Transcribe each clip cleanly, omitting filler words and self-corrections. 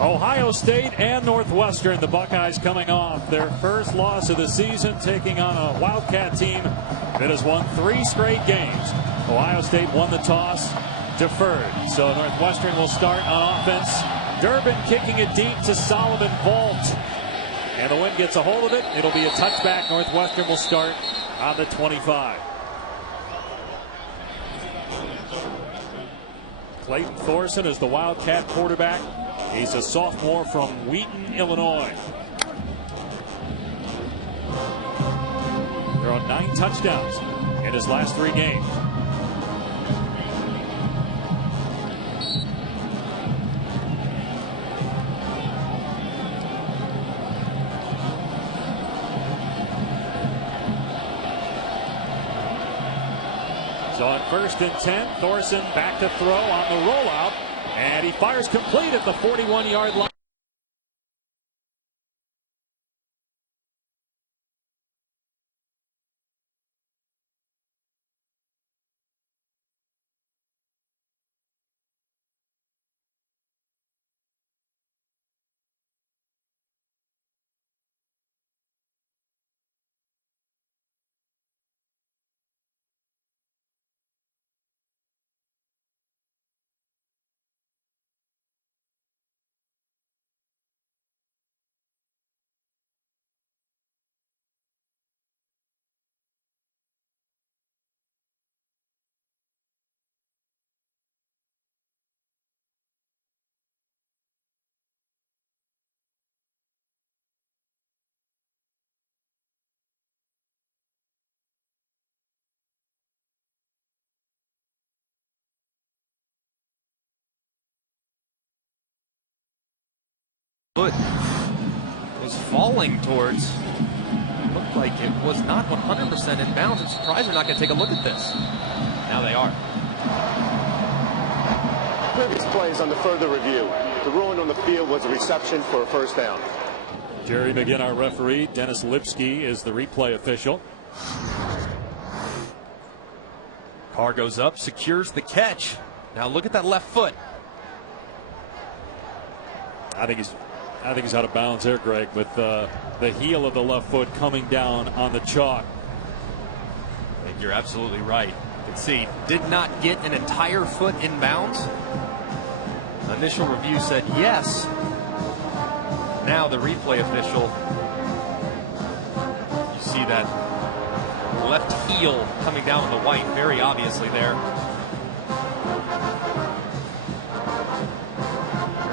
Ohio State and Northwestern, the Buckeyes coming off their first loss of the season, taking on a Wildcat team that has won 3 straight games. Ohio State won the toss, deferred. So Northwestern will start on offense. Durbin kicking it deep to Solomon Vault. And the wind gets a hold of it. It'll be a touchback. Northwestern will start on the 25. Clayton Thorson is the Wildcat quarterback. He's a sophomore from Wheaton, Illinois. Thrown 9 touchdowns in his last 3 games. So on 1st and 10, Thorson back to throw on the rollout, and he fires complete at the 41-yard line. Foot was falling towards, looked like it was not 100% in bounds. I'm surprised they're not going to take a look at this. Now they are. Previous plays on the further review. The ruling on the field was a reception for a first down. Jerry McGinn, our referee. Dennis Lipsky is the replay official. Carr goes up, secures the catch. Now look at that left foot. I think he's out of bounds there, Greg, with the heel of the left foot coming down on the chalk. I think you're absolutely right. You can see, did not get an entire foot in bounds. Initial review said yes. Now the replay official, you see that left heel coming down on the white very obviously there.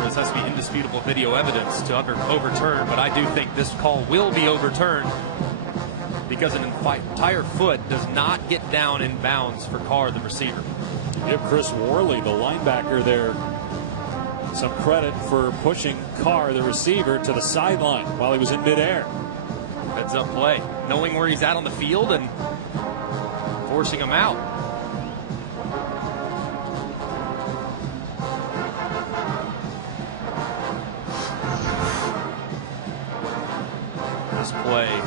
This has to be indisputable video evidence to overturn, but I do think this call will be overturned because an entire foot does not get down in bounds for Carr, the receiver. Give Chris Worley, the linebacker there, some credit for pushing Carr, the receiver, to the sideline while he was in midair. Heads up play, knowing where he's at on the field and forcing him out. This play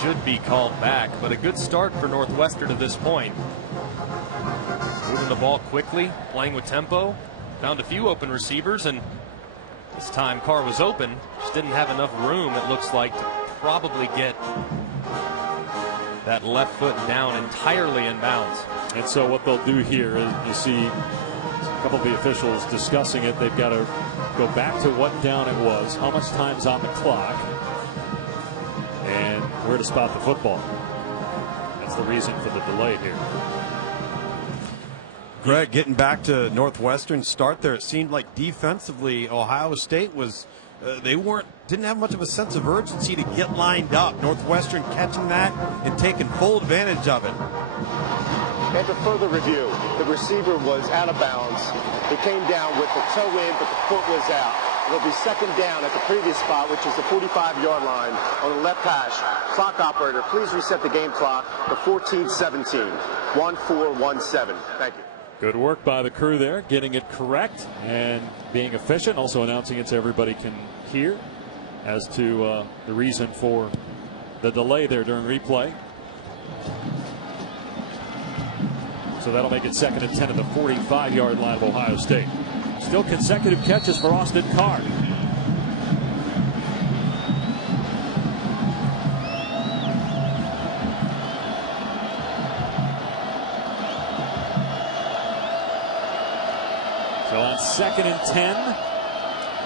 should be called back, but a good start for Northwestern to this point. Moving the ball quickly, playing with tempo, found a few open receivers, and this time Carr was open, just didn't have enough room, it looks like, to probably get that left foot down entirely in bounds. And so what they'll do here is, you see a couple of the officials discussing it. They've got to go back to what down it was, how much time's on the clock, and where to spot the football. That's the reason for the delay here. Greg, getting back to Northwestern's start there, it seemed like defensively Ohio State was didn't have much of a sense of urgency to get lined up. Northwestern catching that and taking full advantage of it. After further review, the receiver was out of bounds. He came down with the toe in, but the foot was out. It'll be second down at the previous spot, which is the 45-yard line on the left hash. Clock operator, please reset the game clock to 14:17, 14:17. Thank you. Good work by the crew there, getting it correct and being efficient. Also announcing it so everybody can hear as to the reason for the delay there during replay. So that'll make it second and 10 at the 45-yard line of Ohio State. Still consecutive catches for Austin Carr. So on 2nd and 10,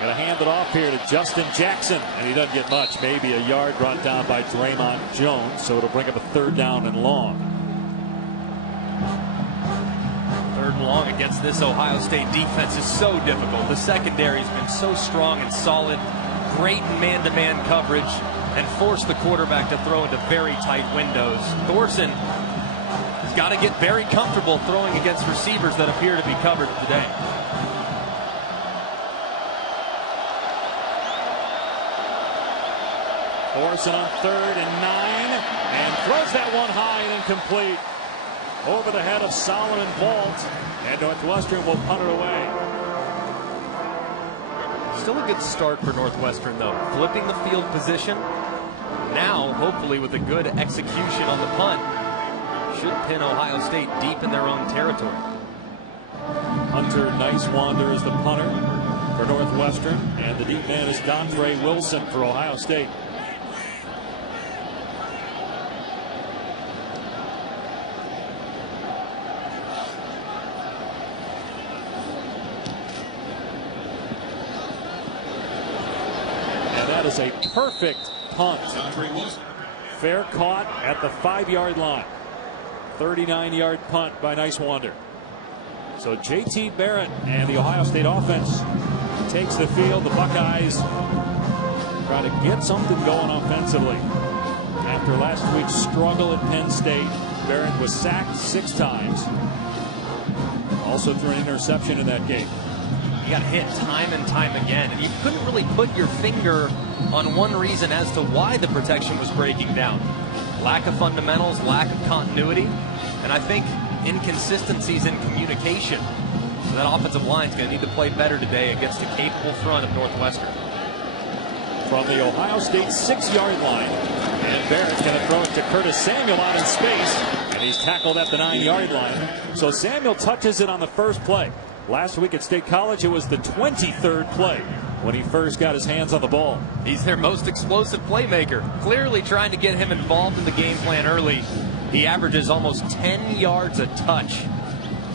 going to hand it off here to Justin Jackson, and he doesn't get much. Maybe a yard brought down by Draymond Jones, so it'll bring up a 3rd down and long. 3rd and long against this Ohio State defense is so difficult. The secondary's been so strong and solid, great man-to-man coverage, and forced the quarterback to throw into very tight windows. Thorson has got to get very comfortable throwing against receivers that appear to be covered today. Thorson on 3rd and 9, and throws that one high and incomplete. Over the head of Solomon Vault, and Northwestern will punt it away. Still a good start for Northwestern, though. Flipping the field position. Now, hopefully, with a good execution on the punt, should pin Ohio State deep in their own territory. Hunter Nicewander is the punter for Northwestern, and the deep man is Dontre Wilson for Ohio State. That is a perfect punt. Fair caught at the 5-yard line. 39-yard punt by Nicewander. So J.T. Barrett and the Ohio State offense takes the field. The Buckeyes try to get something going offensively. After last week's struggle at Penn State, Barrett was sacked 6 times. Also threw an interception in that game. He got hit time and time again, and you couldn't really put your finger on one reason as to why the protection was breaking down. Lack of fundamentals, lack of continuity, and I think inconsistencies in communication. So that offensive line is going to need to play better today against a capable front of Northwestern. From the Ohio State 6-yard line, and Barrett's going to throw it to Curtis Samuel out in space, and he's tackled at the 9-yard line. So Samuel touches it on the first play. Last week at State College, it was the 23rd play when he first got his hands on the ball. He's their most explosive playmaker, clearly trying to get him involved in the game plan early. He averages almost 10 yards a touch.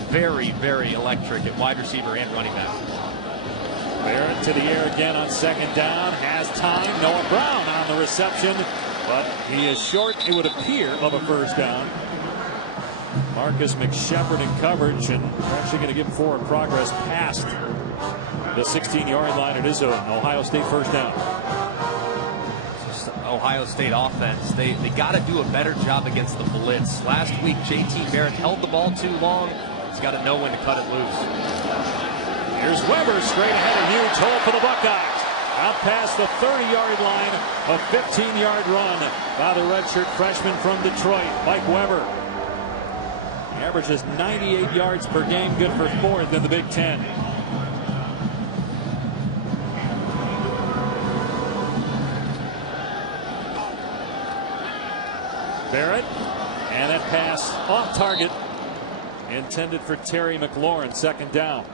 Very, very electric at wide receiver and running back. Barrett to the air again on 2nd down, has time. Noah Brown on the reception, but he is short, it would appear, of a 1st down. Marcus McShepard in coverage, and they're actually going to give him forward progress past the 16-yard line. It is an Ohio State 1st down. Just Ohio State offense, they got to do a better job against the blitz. Last week, J.T. Barrett held the ball too long. He's got to know when to cut it loose. Here's Weber straight ahead, a huge hole for the Buckeyes. Out past the 30-yard line, a 15-yard run by the redshirt freshman from Detroit, Mike Weber. He averages 98 yards per game, good for 4th in the Big Ten. Barrett, and that pass off target, intended for Terry McLaurin, 2nd down.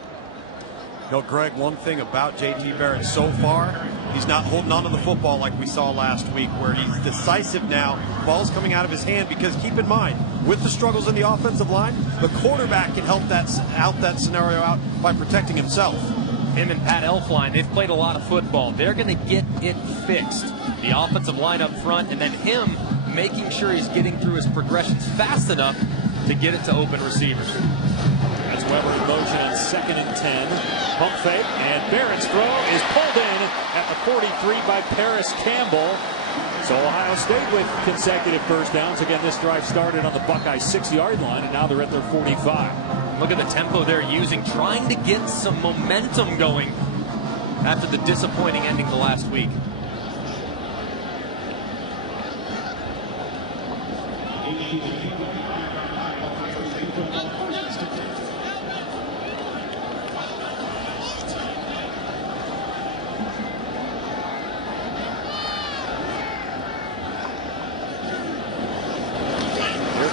No, Greg, one thing about J.T. Barrett so far, he's not holding on to the football like we saw last week, where he's decisive now. Ball's coming out of his hand, because keep in mind, with the struggles in the offensive line, the quarterback can help that scenario out by protecting himself. Him and Pat Elflein, they've played a lot of football. They're going to get it fixed. The offensive line up front, and then him making sure he's getting through his progressions fast enough to get it to open receivers. That's Weber in motion on 2nd and 10. Pump fake, and Barrett's throw is pulled in at the 43 by Paris Campbell. So Ohio State with consecutive 1st downs. Again, this drive started on the Buckeye 6-yard line, and now they're at their 45. Look at the tempo they're using, trying to get some momentum going after the disappointing ending to last week.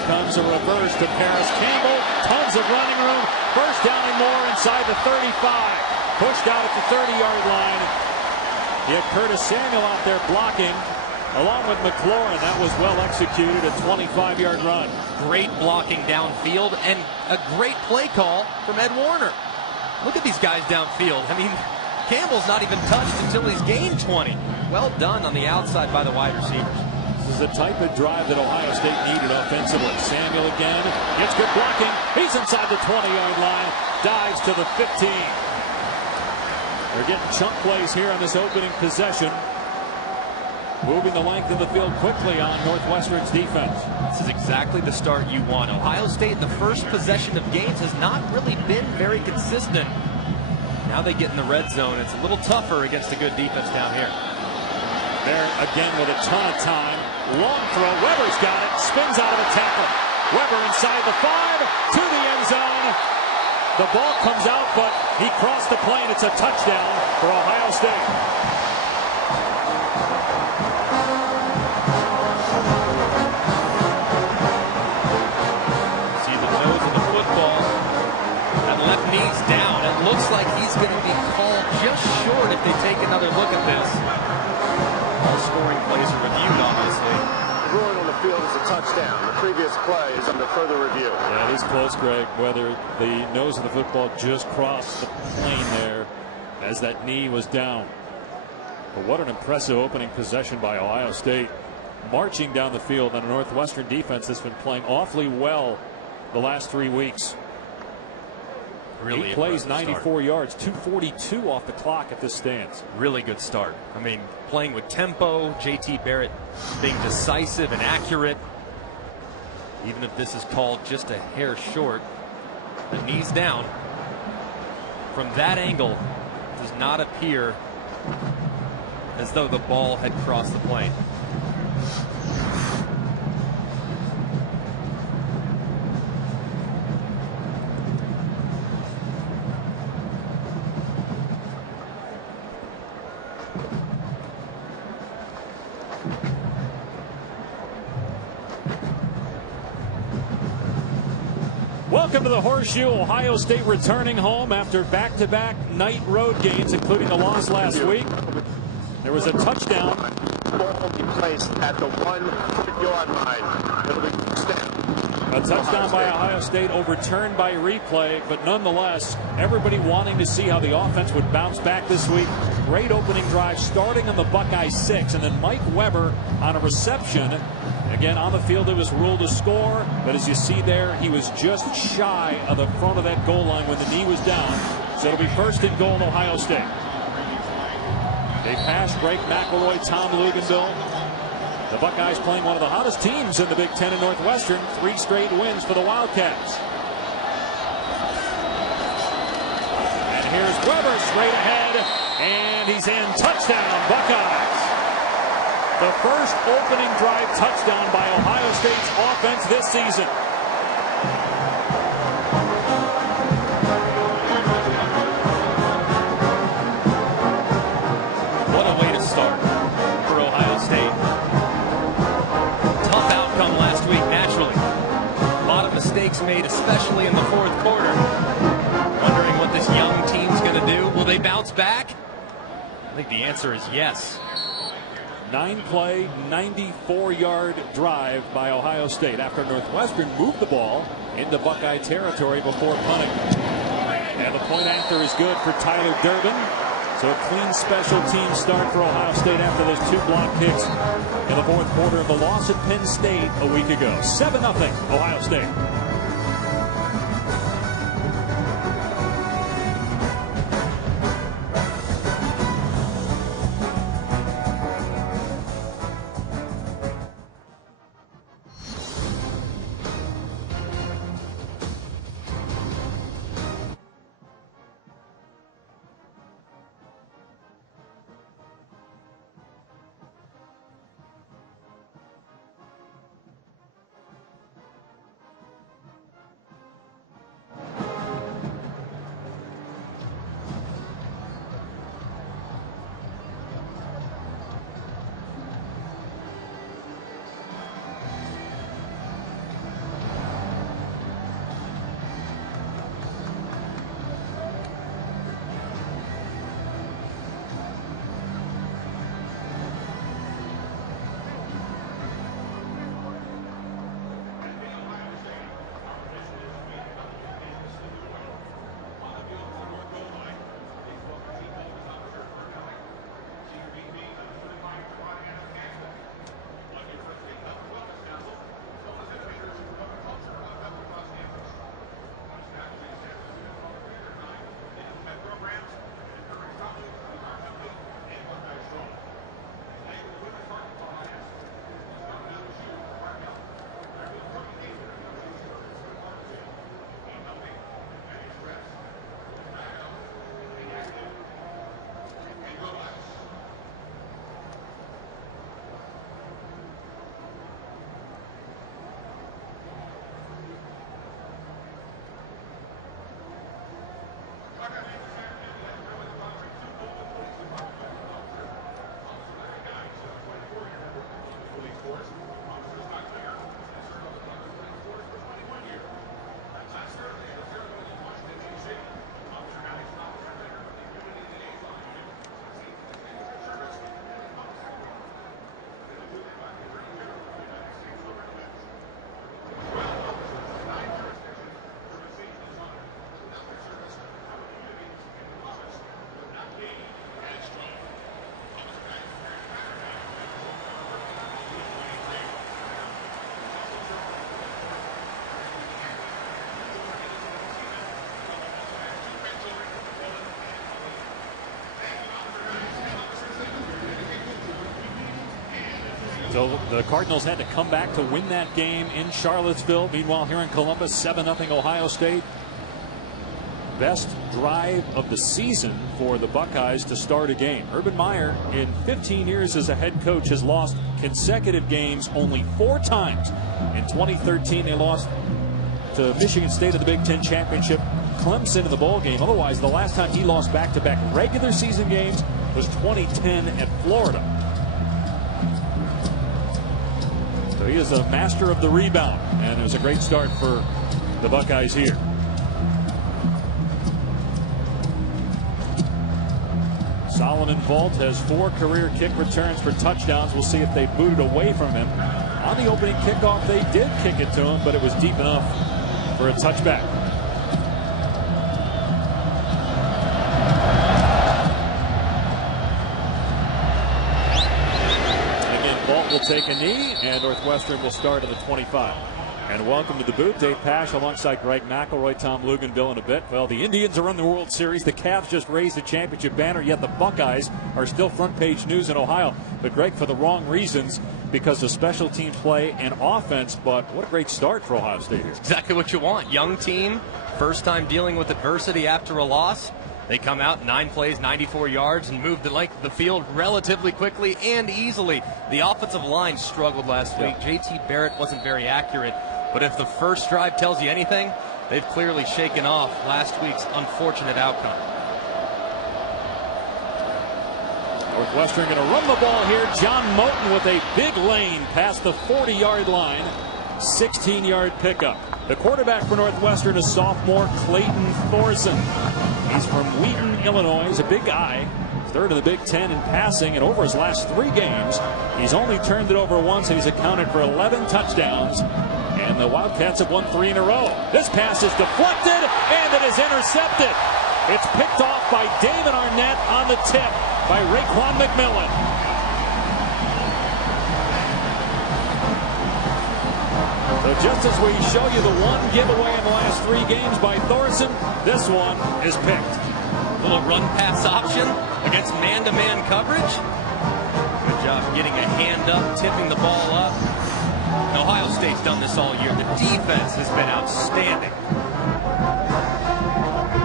Comes a reverse to Paris Campbell. Tons of running room. 1st down and more inside the 35. pushed out at the 30-yard line. He had Curtis Samuel out there blocking, along with McLaurin. That was well executed, a 25-yard run. Great blocking downfield and a great play call from Ed Warner. Look at these guys downfield. I mean, Campbell's not even touched until he's gained 20. Well done on the outside by the wide receivers. This is the type of drive that Ohio State needed offensively. Samuel again gets good blocking. He's inside the 20-yard line, dives to the 15. They're getting chunk plays here on this opening possession. Moving the length of the field quickly on Northwestern's defense. This is exactly the start you want. Ohio State in the first possession of games has not really been very consistent. Now they get in the red zone. It's a little tougher against a good defense down here. There again with a ton of time. Long throw. Weber's got it. Spins out of a tackle. Weber inside the 5 to the end zone. The ball comes out, but he crossed the plane. It's a touchdown for Ohio State. Knees down. It looks like he's going to be called just short if they take another look at this. All scoring plays are reviewed, obviously. The ruling on the field is a touchdown. The previous play is under further review. Yeah, it is close, Greg, whether the nose of the football just crossed the plane there as that knee was down. But what an impressive opening possession by Ohio State. Marching down the field on a Northwestern defense that's been playing awfully well the last 3 weeks. Really 8 plays, 94 yards, 2:42 off the clock at this stance. Really good start. I mean, playing with tempo, JT Barrett being decisive and accurate. Even if this is called just a hair short, the knees down. From that angle, it does not appear as though the ball had crossed the plane. Welcome to the Horseshoe. Ohio State returning home after back-to-back night road games, including the loss last week. There was a touchdown. Ball be placed at the 1-yard line. It'll be A touchdown by Ohio State overturned by replay, but nonetheless, everybody wanting to see how the offense would bounce back this week. Great opening drive starting on the Buckeye 6, and then Mike Weber on a reception. Again, on the field, it was ruled a score, but as you see there, he was just shy of the front of that goal line when the knee was down. So it'll be first and goal, Ohio State. They pass break McElroy, Tom Luganville. The Buckeyes playing one of the hottest teams in the Big Ten in Northwestern. 3 straight wins for the Wildcats. And here's Weber straight ahead, and he's in. Touchdown, Buckeyes. The first opening drive touchdown by Ohio State's offense this season. What a way to start for Ohio State. Tough outcome last week, naturally. A lot of mistakes made, especially in the fourth quarter. Wondering what this young team's going to do. Will they bounce back? I think the answer is yes. 9-play, 94-yard drive by Ohio State after Northwestern moved the ball into Buckeye territory before punting. And the point after is good for Tyler Durbin. So a clean special team start for Ohio State after those 2 block kicks in the fourth quarter of the loss at Penn State a week ago. 7-0 Ohio State. So the Cardinals had to come back to win that game in Charlottesville. Meanwhile, here in Columbus, 7-0 Ohio State. Best drive of the season for the Buckeyes to start a game. Urban Meyer, in 15 years as a head coach, has lost consecutive games only 4 times. In 2013, they lost to Michigan State in the Big Ten Championship, Clemson in the bowl game. Otherwise, the last time he lost back-to-back regular season games was 2010 at Florida. So he is a master of the rebound, and it was a great start for the Buckeyes here. Solomon Vault has 4 career kick returns for touchdowns. We'll see if they booted away from him. On the opening kickoff, they did kick it to him, but it was deep enough for a touchback. And again, Vault will take a knee, and Northwestern will start at the 25. And welcome to the booth, Dave Pasch alongside Greg McElroy, Tom Luganville in a bit. Well, the Indians are in the World Series. The Cavs just raised the championship banner, yet the Buckeyes are still front page news in Ohio. But Greg, for the wrong reasons, because of special teams play and offense. But what a great start for Ohio State here. Exactly what you want. Young team, first time dealing with adversity after a loss. They come out 9 plays, 94 yards, and moved the length of the field relatively quickly and easily. The offensive line struggled last week. J.T. Barrett wasn't very accurate. But if the first drive tells you anything, they've clearly shaken off last week's unfortunate outcome. Northwestern going to run the ball here. John Moten with a big lane past the 40-yard line. 16-yard pickup. The quarterback for Northwestern is sophomore Clayton Thorson. He's from Wheaton, Illinois. He's a big guy. Third in the Big Ten in passing, and over his last 3 games, he's only turned it over once, and he's accounted for 11 touchdowns. And the Wildcats have won 3 in a row. This pass is deflected, and it is intercepted. It's picked off by Damon Arnett on the tip by Raekwon McMillan. So just as we show you the one giveaway in the last 3 games by Thorson, this one is picked. Little run pass option against man-to-man coverage. Good job getting a hand up, tipping the ball up. And Ohio State's done this all year. The defense has been outstanding.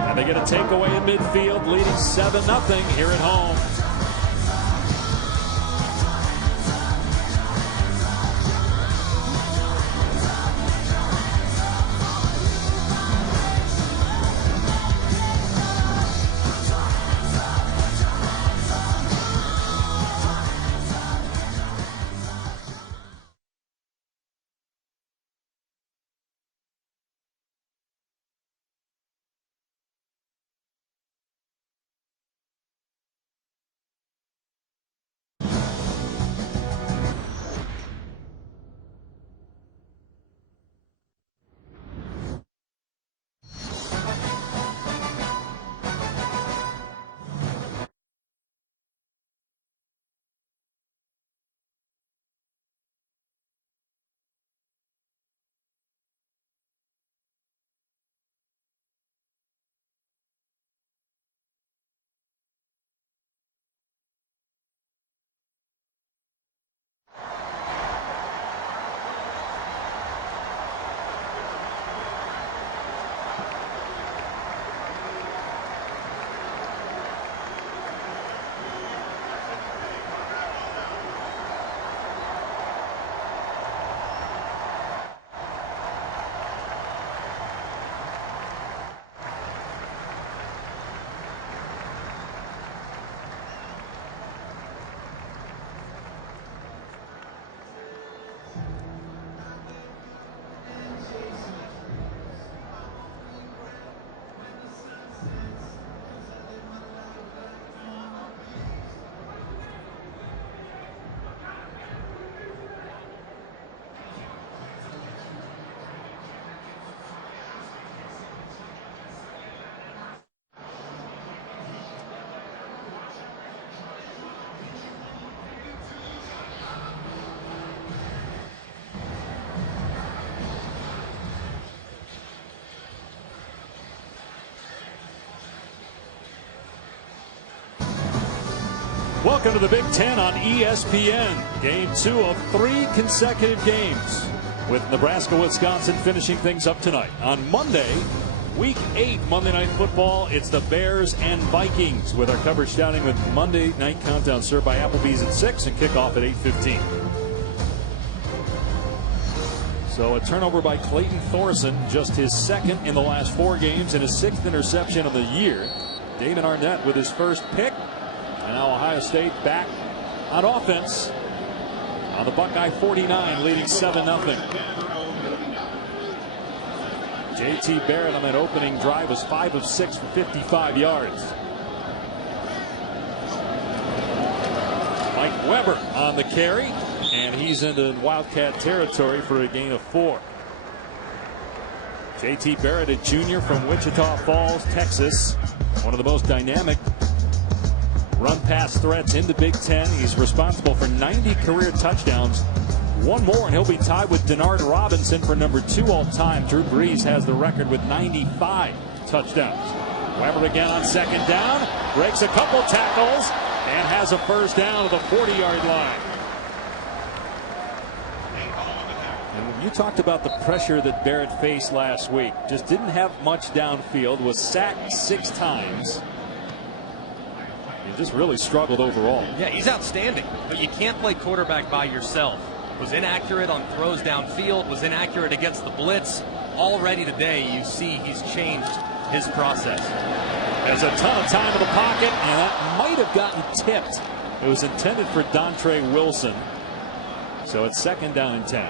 And they get a takeaway in midfield, leading 7-0 here at home. Welcome to the Big Ten on ESPN. Game 2 of 3 consecutive games, with Nebraska-Wisconsin finishing things up tonight. On Monday, Week 8 Monday Night Football, it's the Bears and Vikings, with our coverage starting with Monday Night Countdown served by Applebee's at 6 and kickoff at 8:15. So a turnover by Clayton Thorson, just his second in the last 4 games and his 6th interception of the year. Damon Arnett with his first pick. And now Ohio State back on offense on the Buckeye 49, leading 7-0. J.T. Barrett on that opening drive was 5 of 6 for 55 yards. Mike Weber on the carry, and he's into Wildcat territory for a gain of 4. J.T. Barrett, a junior from Wichita Falls, Texas, one of the most dynamic run pass threats in the Big Ten. He's responsible for 90 career touchdowns. One more and he'll be tied with Denard Robinson for number 2 all time. Drew Brees has the record with 95 touchdowns. Weber again on second down, breaks a couple tackles and has a first down at the 40-yard line. And you talked about the pressure that Barrett faced last week. Just didn't have much downfield, was sacked 6 times. He just really struggled overall. Yeah, he's outstanding, but you can't play quarterback by yourself. Was inaccurate on throws downfield, was inaccurate against the blitz. Already today, you see he's changed his process. Has a ton of time in the pocket, and that might have gotten tipped. It was intended for Dontre Wilson. So it's 2nd down and 10.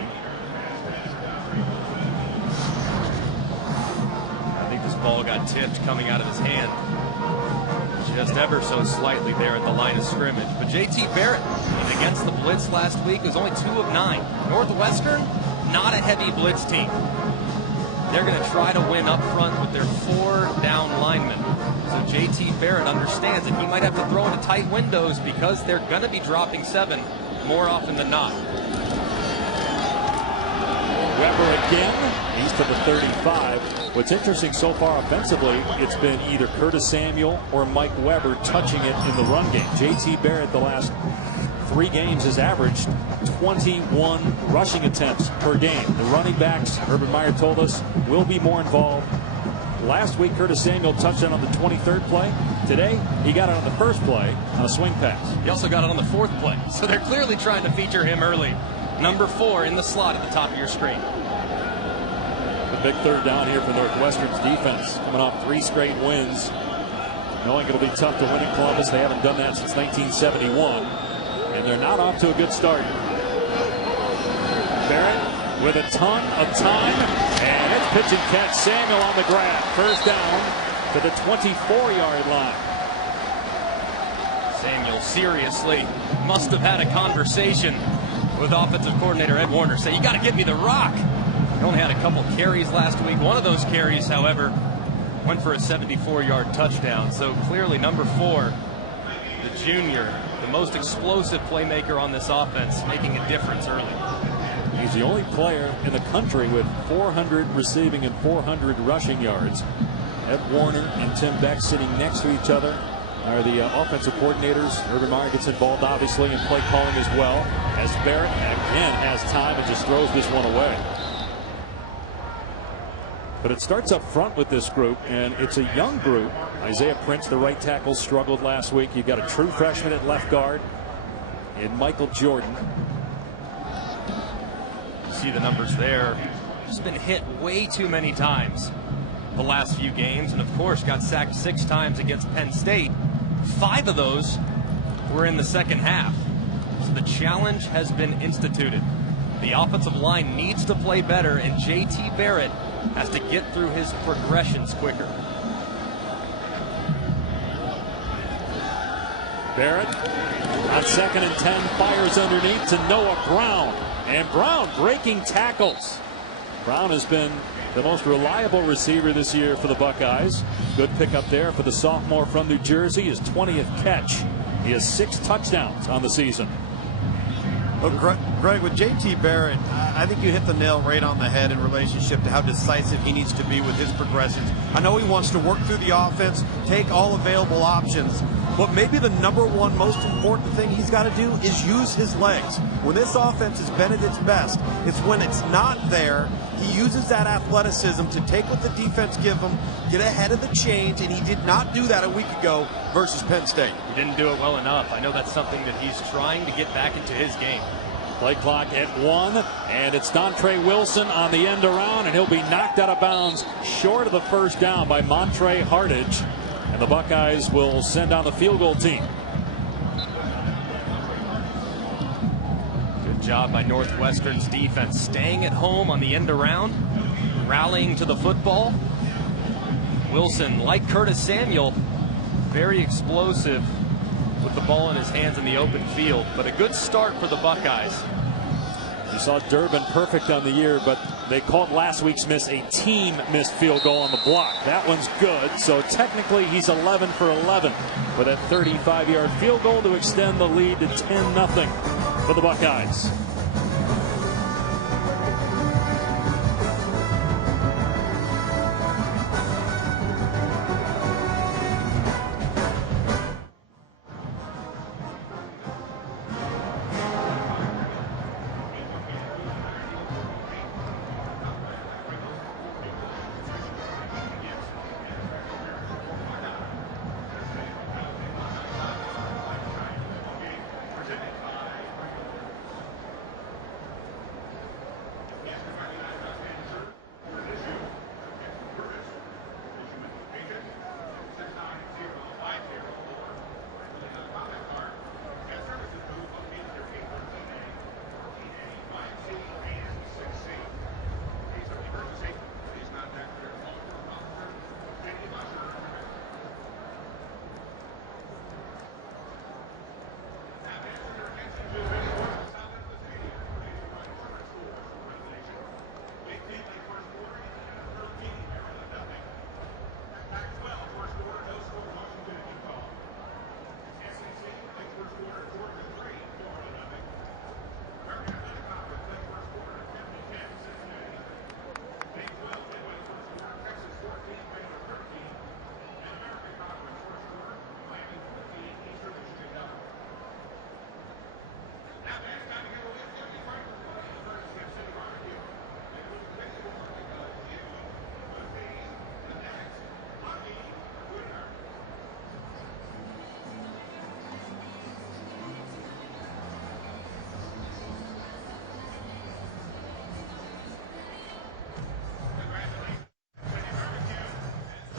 I think this ball got tipped coming out of his hand. Just ever so slightly there at the line of scrimmage. But J.T. Barrett, against the blitz last week, was only 2 of 9. Northwestern, not a heavy blitz team. They're going to try to win up front with their 4 down linemen. So J.T. Barrett understands that he might have to throw into tight windows because they're going to be dropping 7 more often than not. Weber again. He's to the 35. What's interesting so far offensively, it's been either Curtis Samuel or Mike Weber touching it in the run game. J.T. Barrett the last 3 games has averaged 21 rushing attempts per game. The running backs, Urban Meyer told us, will be more involved. Last week, Curtis Samuel touched it on the 23rd play. Today, he got it on the first play on a swing pass. He also got it on the 4th play. So they're clearly trying to feature him early. Number 4 in the slot at the top of your screen. The big 3rd down here for Northwestern's defense, coming off 3 straight wins. Knowing it'll be tough to win in Columbus. They haven't done that since 1971. And they're not off to a good start. Barrett with a ton of time. And it's pitch and catch. Samuel on the grab. First down to the 24-yard line. Samuel seriously must have had a conversation with offensive coordinator Ed Warner. Say, you got to get me the rock. He only had a couple carries last week. One of those carries, however, went for a 74-yard touchdown. So clearly number 4, the junior, the most explosive playmaker on this offense, making a difference early. He's the only player in the country with 400 receiving and 400 rushing yards. Ed Warner and Tim Beck sitting next to each other are the offensive coordinators. Urban Meyer gets involved, obviously, in play calling as well, as Barrett again has time and just throws this one away. But it starts up front with this group, and it's a young group. Isaiah Prince, the right tackle, struggled last week. You've got a true freshman at left guard in Michael Jordan. See the numbers there. Just been hit way too many times the last few games, and of course got sacked 6 times against Penn State. 5 of those were in the second half. So the challenge has been instituted. The offensive line needs to play better, and J.T. Barrett has to get through his progressions quicker. Barrett on 2nd and 10 fires underneath to Noah Brown. And Brown breaking tackles. Brown has been the most reliable receiver this year for the Buckeyes. Good pickup there for the sophomore from New Jersey. His 20th catch. He has 6 touchdowns on the season. Look, Greg, with J.T. Barrett, I think you hit the nail right on the head in relationship to how decisive he needs to be with his progressions. I know he wants to work through the offense, take all available options, But maybe the #1 most important thing he's got to do is use his legs. When this offense has been at its best, it's when it's not there. He uses that athleticism to take what the defense give him, get ahead of the change, and he did not do that a week ago versus Penn State. He didn't do it well enough. I know that's something that he's trying to get back into his game. Play clock at 1, and it's Dontre Wilson on the end around, and he'll be knocked out of bounds short of the first down by Montre Hardage. And the Buckeyes will send on the field goal team. Good job by Northwestern's defense, staying at home on the end around, rallying to the football. Wilson, like Curtis Samuel, very explosive with the ball in his hands in the open field, but a good start for the Buckeyes. You saw Durbin perfect on the year, but they called last week's miss a team missed field goal on the block. That one's good, so technically he's 11 for 11 with a 35-yard field goal to extend the lead to 10-0 for the Buckeyes.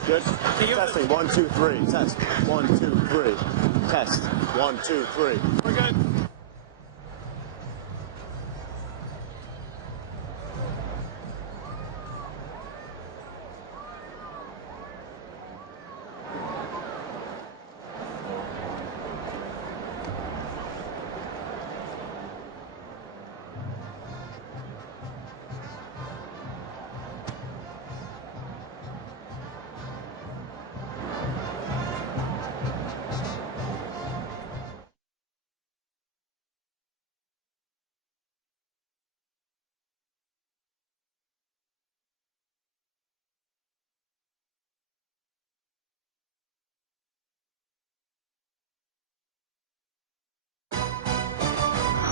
Good. Testing. 1, 2, 3. Test. 1, 2, 3. Test. 1, 2, 3. We're good.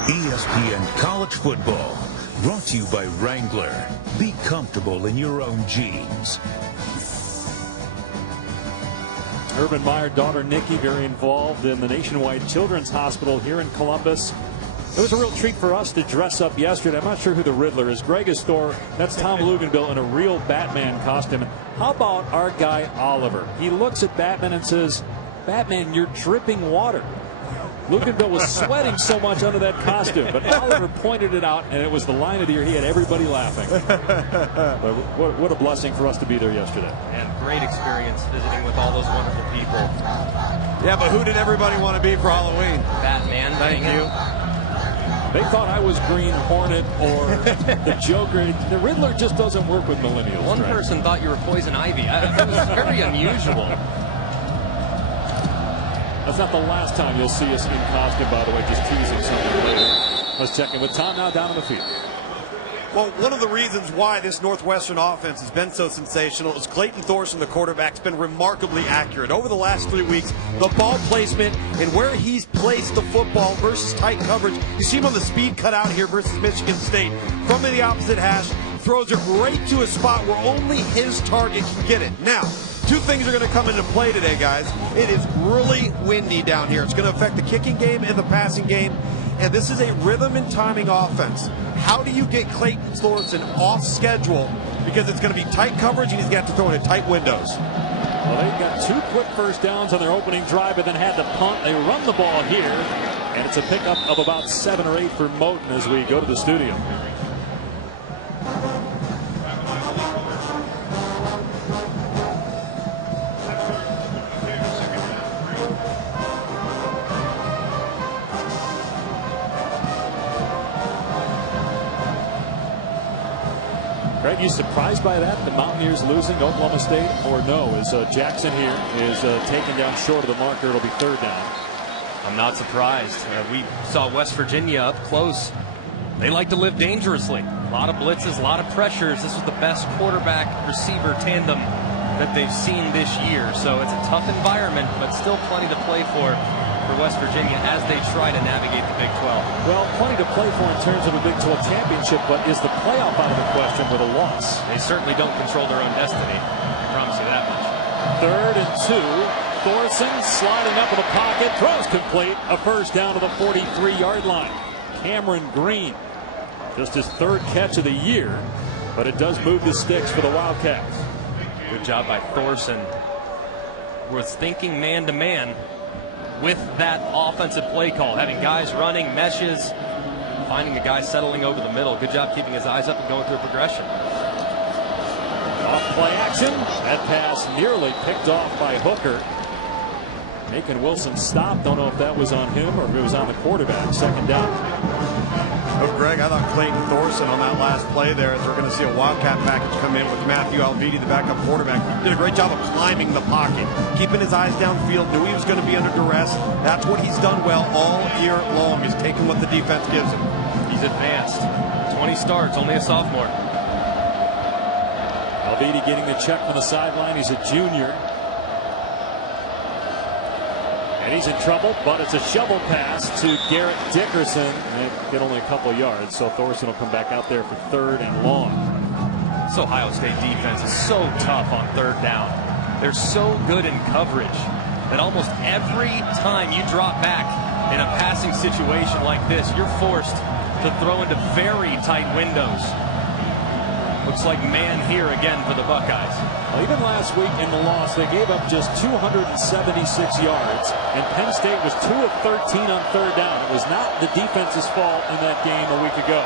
ESPN College Football, brought to you by Wrangler. Be comfortable in your own jeans. Urban Meyer, daughter Nikki, very involved in the Nationwide Children's Hospital here in Columbus. It was a real treat for us to dress up yesterday. I'm not sure who the Riddler is. Greg Astor, that's Tom Luganville in a real Batman costume. How about our guy Oliver? He looks at Batman and says, "Batman, you're dripping water." Luganville was sweating so much under that costume, but Oliver pointed it out, and it was the line of the year. He had everybody laughing. What a blessing for us to be there yesterday. And great experience visiting with all those wonderful people. Yeah, but who did everybody want to be for Halloween? Batman, thank you. They thought I was Green Hornet or the Joker. The Riddler just doesn't work with millennials. One right? person thought you were Poison Ivy. It was very unusual. That's not the last time you'll see us in costume, by the way, just teasing something later. Let's check in with Tom now down on the field. Well, one of the reasons why this Northwestern offense has been so sensational is Clayton Thorson, the quarterback, has been remarkably accurate. Over the last 3 weeks, the ball placement and where he's placed the football versus tight coverage. You see him on the speed cutout here versus Michigan State. From the opposite hash, throws it right to a spot where only his target can get it. Now, two things are going to come into play today, guys. It is really windy down here. It's going to affect the kicking game and the passing game. And this is a rhythm and timing offense. How do you get Clayton Thorson off schedule? Because it's going to be tight coverage and he's got to throw into tight windows. Well, they've got 2 quick first downs on their opening drive, but then had to punt. They run the ball here, and it's a pickup of about 7 or 8 for Moten as we go to the studio. Greg, you surprised by that? The Mountaineers losing to Oklahoma State, or no? As Jackson here is taken down short of the marker, it'll be 3rd down. I'm not surprised. We saw West Virginia up close. They like to live dangerously. A lot of blitzes, a lot of pressures. This was the best quarterback-receiver tandem that they've seen this year. So it's a tough environment, but still plenty to play for West Virginia as they try to navigate the Big 12. Well, plenty to play for in terms of a Big 12 championship, but is the playoff out of the question with a loss? They certainly don't control their own destiny. I promise you that much. 3rd and 2. Thorson sliding up in the pocket, throws complete. A first down to the 43-yard line. Cameron Green, just his 3rd catch of the year, but it does move the sticks for the Wildcats. Good job by Thorson. Was thinking man-to-man with that offensive play call, having guys running meshes, finding a guy settling over the middle. Good job keeping his eyes up and going through a progression. Off play action. That pass nearly picked off by Hooker. Making Wilson stop. Don't know if that was on him or if it was on the quarterback. 2nd down. Oh, Greg, I thought Clayton Thorson on that last play there, as we're going to see a Wildcat package come in with Matthew Alviti, the backup quarterback, did a great job of climbing the pocket, keeping his eyes downfield, knew he was going to be under duress. That's what he's done well all year long, is taking what the defense gives him. He's advanced. 20 starts, only a sophomore. Alviti getting the check from the sideline. He's a junior. And he's in trouble, but it's a shovel pass to Garrett Dickerson. And get only a couple yards, so Thorson will come back out there for 3rd and long. This Ohio State defense is so tough on 3rd down. They're so good in coverage that almost every time you drop back in a passing situation like this, you're forced to throw into very tight windows. Looks like man here again for the Buckeyes. Well, even last week in the loss, they gave up just 276 yards, and Penn State was 2 of 13 on 3rd down. It was not the defense's fault in that game a week ago.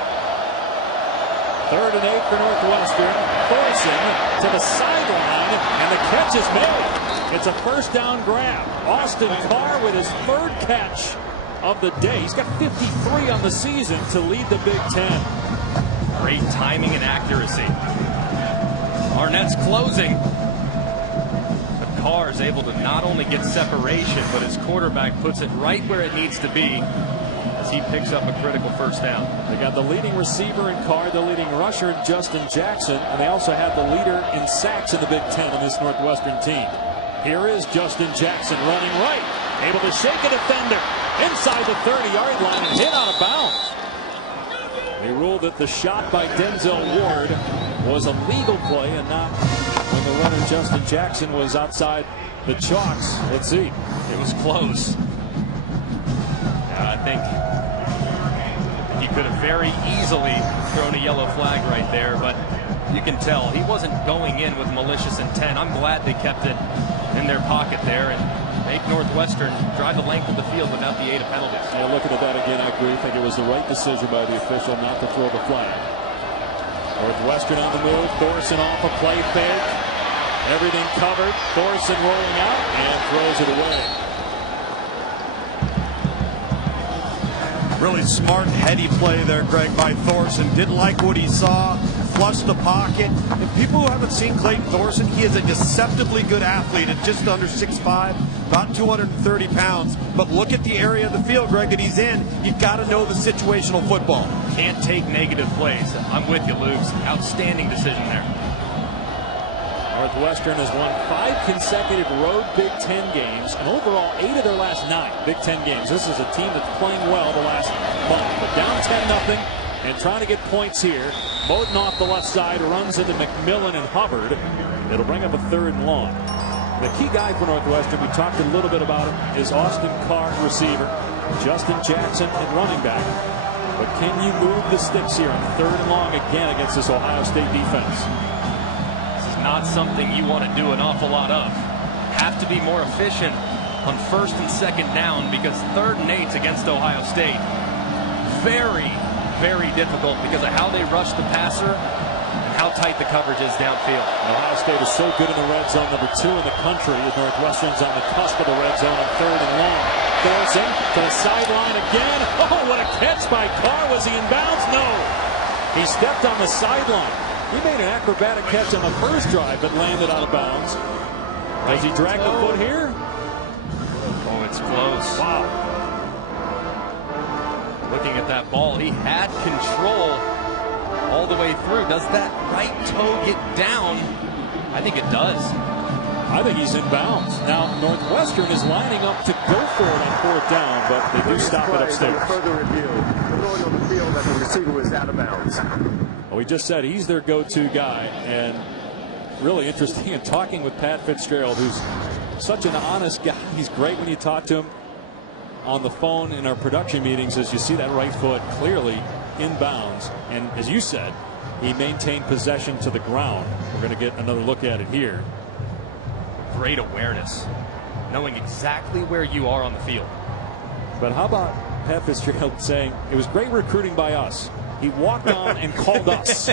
3rd and 8 for Northwestern. Thorson to the sideline, and the catch is made. It's a first down grab. Austin Carr with his 3rd catch of the day. He's got 53 on the season to lead the Big Ten. Great timing and accuracy. Arnett's closing. But Carr is able to not only get separation, but his quarterback puts it right where it needs to be as he picks up a critical first down. They got the leading receiver in Carr, the leading rusher in Justin Jackson, and they also have the leader in sacks in the Big Ten on this Northwestern team. Here is Justin Jackson running right, able to shake a defender inside the 30-yard line and hit out of bounds. They ruled that the shot by Denzel Ward was a legal play and not when the runner Justin Jackson was outside the chalks. Let's see. It was close. I think he could have very easily thrown a yellow flag right there, but you can tell he wasn't going in with malicious intent. I'm glad they kept it in their pocket there and make Northwestern drive the length of the field without the 8 of penalties. Yeah, looking at that again, I agree. I think it was the right decision by the official not to throw the flag. Northwestern on the move. Thorson off a play fake. Everything covered. Thorson rolling out and throws it away. Really smart, heady play there, Greg, by Thorson. Didn't like what he saw. Flushed the pocket. And people who haven't seen Clayton Thorson, he is a deceptively good athlete at just under 6'5", about 230 pounds. But look at the area of the field, Greg, that he's in. You've got to know the situational football. Can't take negative plays. I'm with you, Luke. Outstanding decision there. Northwestern has won 5 consecutive road Big Ten games, and overall 8 of their last 9 Big Ten games. This is a team that's playing well the last month, but down 10-0 and trying to get points here. Bowden off the left side, runs into McMillan and Hubbard. It'll bring up a 3rd and long. The key guy for Northwestern, we talked a little bit about him, is Austin Carr, receiver, Justin Jackson at running back. But can you move the sticks here on 3rd and long again against this Ohio State defense? Not something you want to do an awful lot of. Have to be more efficient on 1st and 2nd down, because 3rd and 8 against Ohio State, very, very difficult because of how they rush the passer and how tight the coverage is downfield. Ohio State is so good in the red zone, number 2 in the country, as Northwestern's on the cusp of the red zone on 3rd and long. Thorson to the sideline again. Oh, what a catch by Carr. Was he in bounds? No. He stepped on the sideline. He made an acrobatic catch on the first drive, but landed out of bounds. Does he drag the foot here? Oh, it's close. Wow. Looking at that ball, he had control all the way through. Does that right toe get down? I think it does. I think he's in bounds. Now, Northwestern is lining up to go for it on 4th down, but they do stop it upstairs. Further review. They're going on the field that the receiver was out of bounds. Well, we just said he's their go-to guy, and really interesting in talking with Pat Fitzgerald, who's such an honest guy. He's great when you talk to him on the phone in our production meetings, as you see that right foot clearly in bounds. And as you said, he maintained possession to the ground. We're going to get another look at it here. Great awareness, knowing exactly where you are on the field. But how about Pat Fitzgerald saying it was great recruiting by us? He walked on and called us.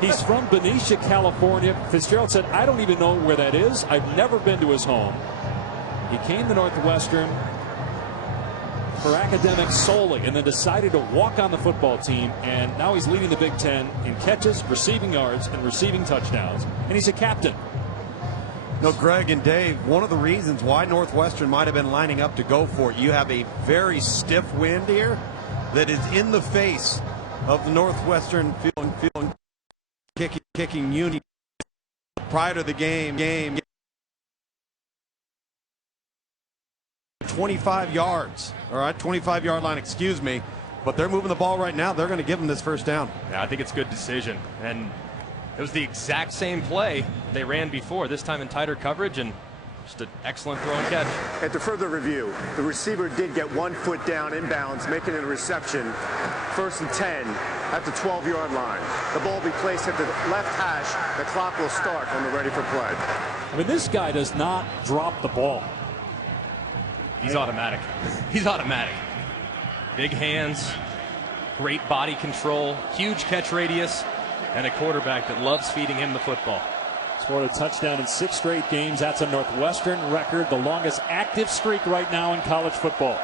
He's from Benicia, California. Fitzgerald said, I don't even know where that is. I've never been to his home. He came to Northwestern for academics solely, and then decided to walk on the football team, and now he's leading the Big Ten in catches, receiving yards, and receiving touchdowns, and he's a captain. No, Greg and Dave, one of the reasons why Northwestern might have been lining up to go for it, you have a very stiff wind here that is in the face of the Northwestern field kicking unit prior to the game 25 yards. All right, 25-yard line, excuse me. But they're moving the ball right now. They're going to give them this 1st down. Yeah, I think it's a good decision. And it was the exact same play they ran before, this time in tighter coverage, and just an excellent throw and catch. After further review, the receiver did get 1 foot down inbounds, making it a reception. 1st and 10 at the 12-yard line. The ball will be placed at the left hash. The clock will start on the ready for play. I mean, this guy does not drop the ball. He's automatic. He's automatic. Big hands, great body control, huge catch radius, and a quarterback that loves feeding him the football. Scored a touchdown in 6 straight games. That's a Northwestern record, the longest active streak right now in college football.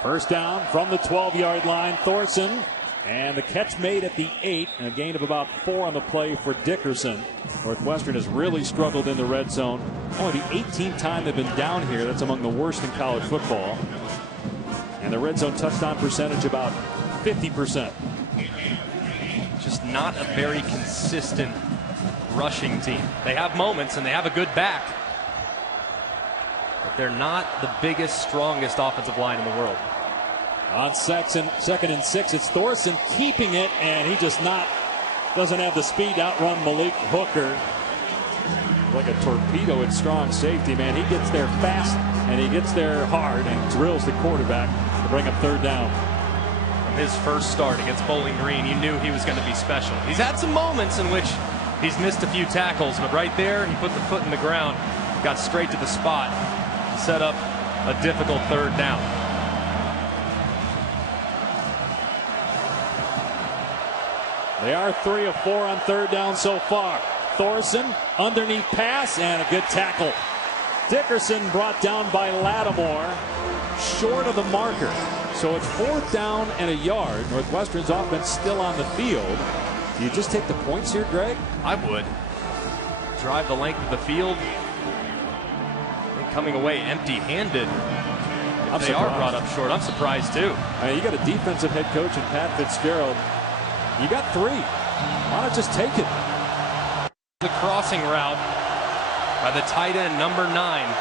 1st down from the 12-yard line. Thorson, and the catch made at the 8, and a gain of about 4 on the play for Dickerson. Northwestern has really struggled in the red zone. Only the 18th time they've been down here. That's among the worst in college football. And the red zone touchdown percentage about 50%. Just not a very consistent rushing team. They have moments and they have a good back, but they're not the biggest, strongest offensive line in the world. On 2nd and 6, it's Thorson keeping it, and he just doesn't have the speed to outrun Malik Hooker. Like a torpedo at strong safety, man. He gets there fast and he gets there hard and drills the quarterback to bring up 3rd down. From his first start against Bowling Green, you knew he was going to be special. He's had some moments in which he's missed a few tackles, but right there, he put the foot in the ground, got straight to the spot, set up a difficult 3rd down. They are 3 of 4 on 3rd down so far. Thorson, underneath pass, and a good tackle. Dickerson brought down by Lattimore, short of the marker. So it's 4th down and a yard. Northwestern's offense still on the field. Do you just take the points here, Greg? I would. Drive the length of the field. I think coming away empty-handed. If they are brought up short, I'm surprised too. You got a defensive head coach in Pat Fitzgerald. You got 3. Why not just take it? The crossing route by the tight end, number 9,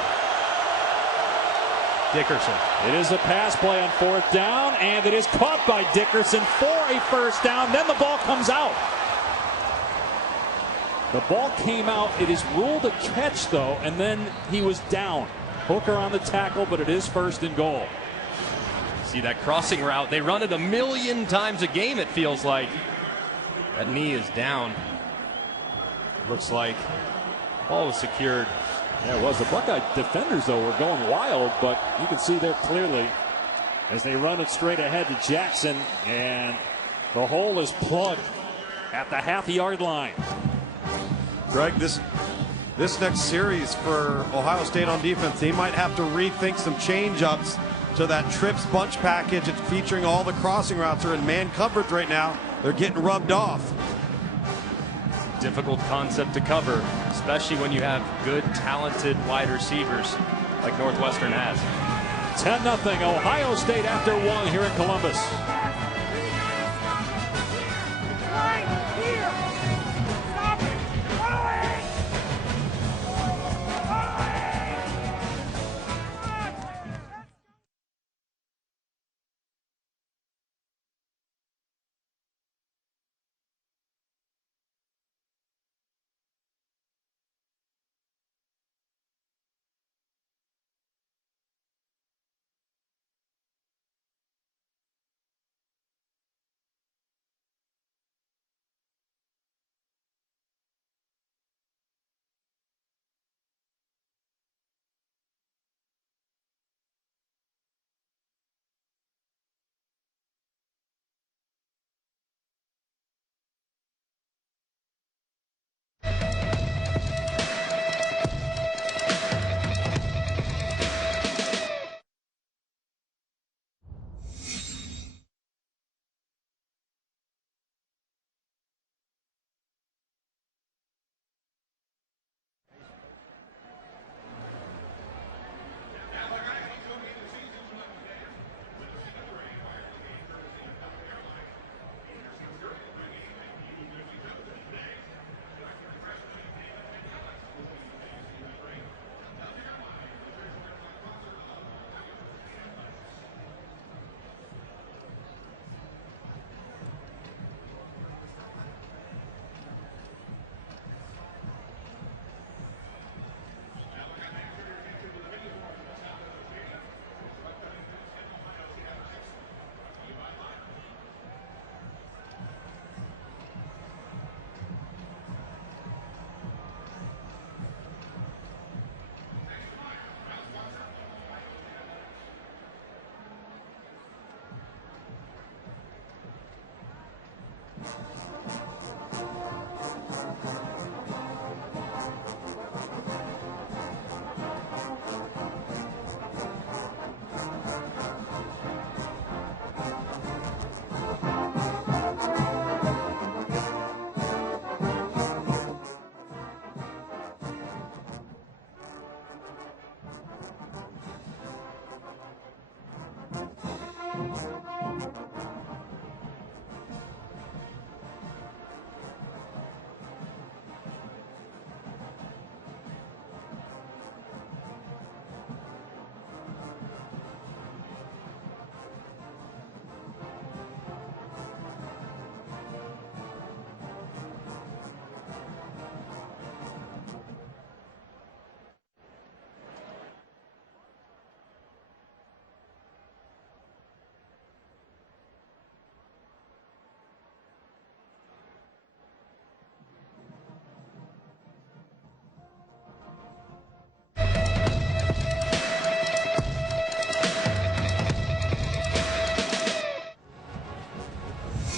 Dickerson. It is a pass play on 4th down, and it is caught by Dickerson for a first down. Then the ball comes out. The ball came out. It is ruled a catch, though, and then he was down. Hooker on the tackle, but it is 1st and goal. See that crossing route? They run it a million times a game, it feels like. That knee is down. Looks like ball was secured. Yeah, it was. The Buckeye defenders, though, were going wild, but you can see there clearly as they run it straight ahead to Jackson, and the hole is plugged at the half-yard line. Greg, this next series for Ohio State on defense, they might have to rethink some change-ups to that trips bunch package. It's featuring all the crossing routes are in man coverage right now. They're getting rubbed off. Difficult concept to cover, especially when you have good, talented wide receivers like Northwestern has. 10-0 Ohio State after 1 here in Columbus.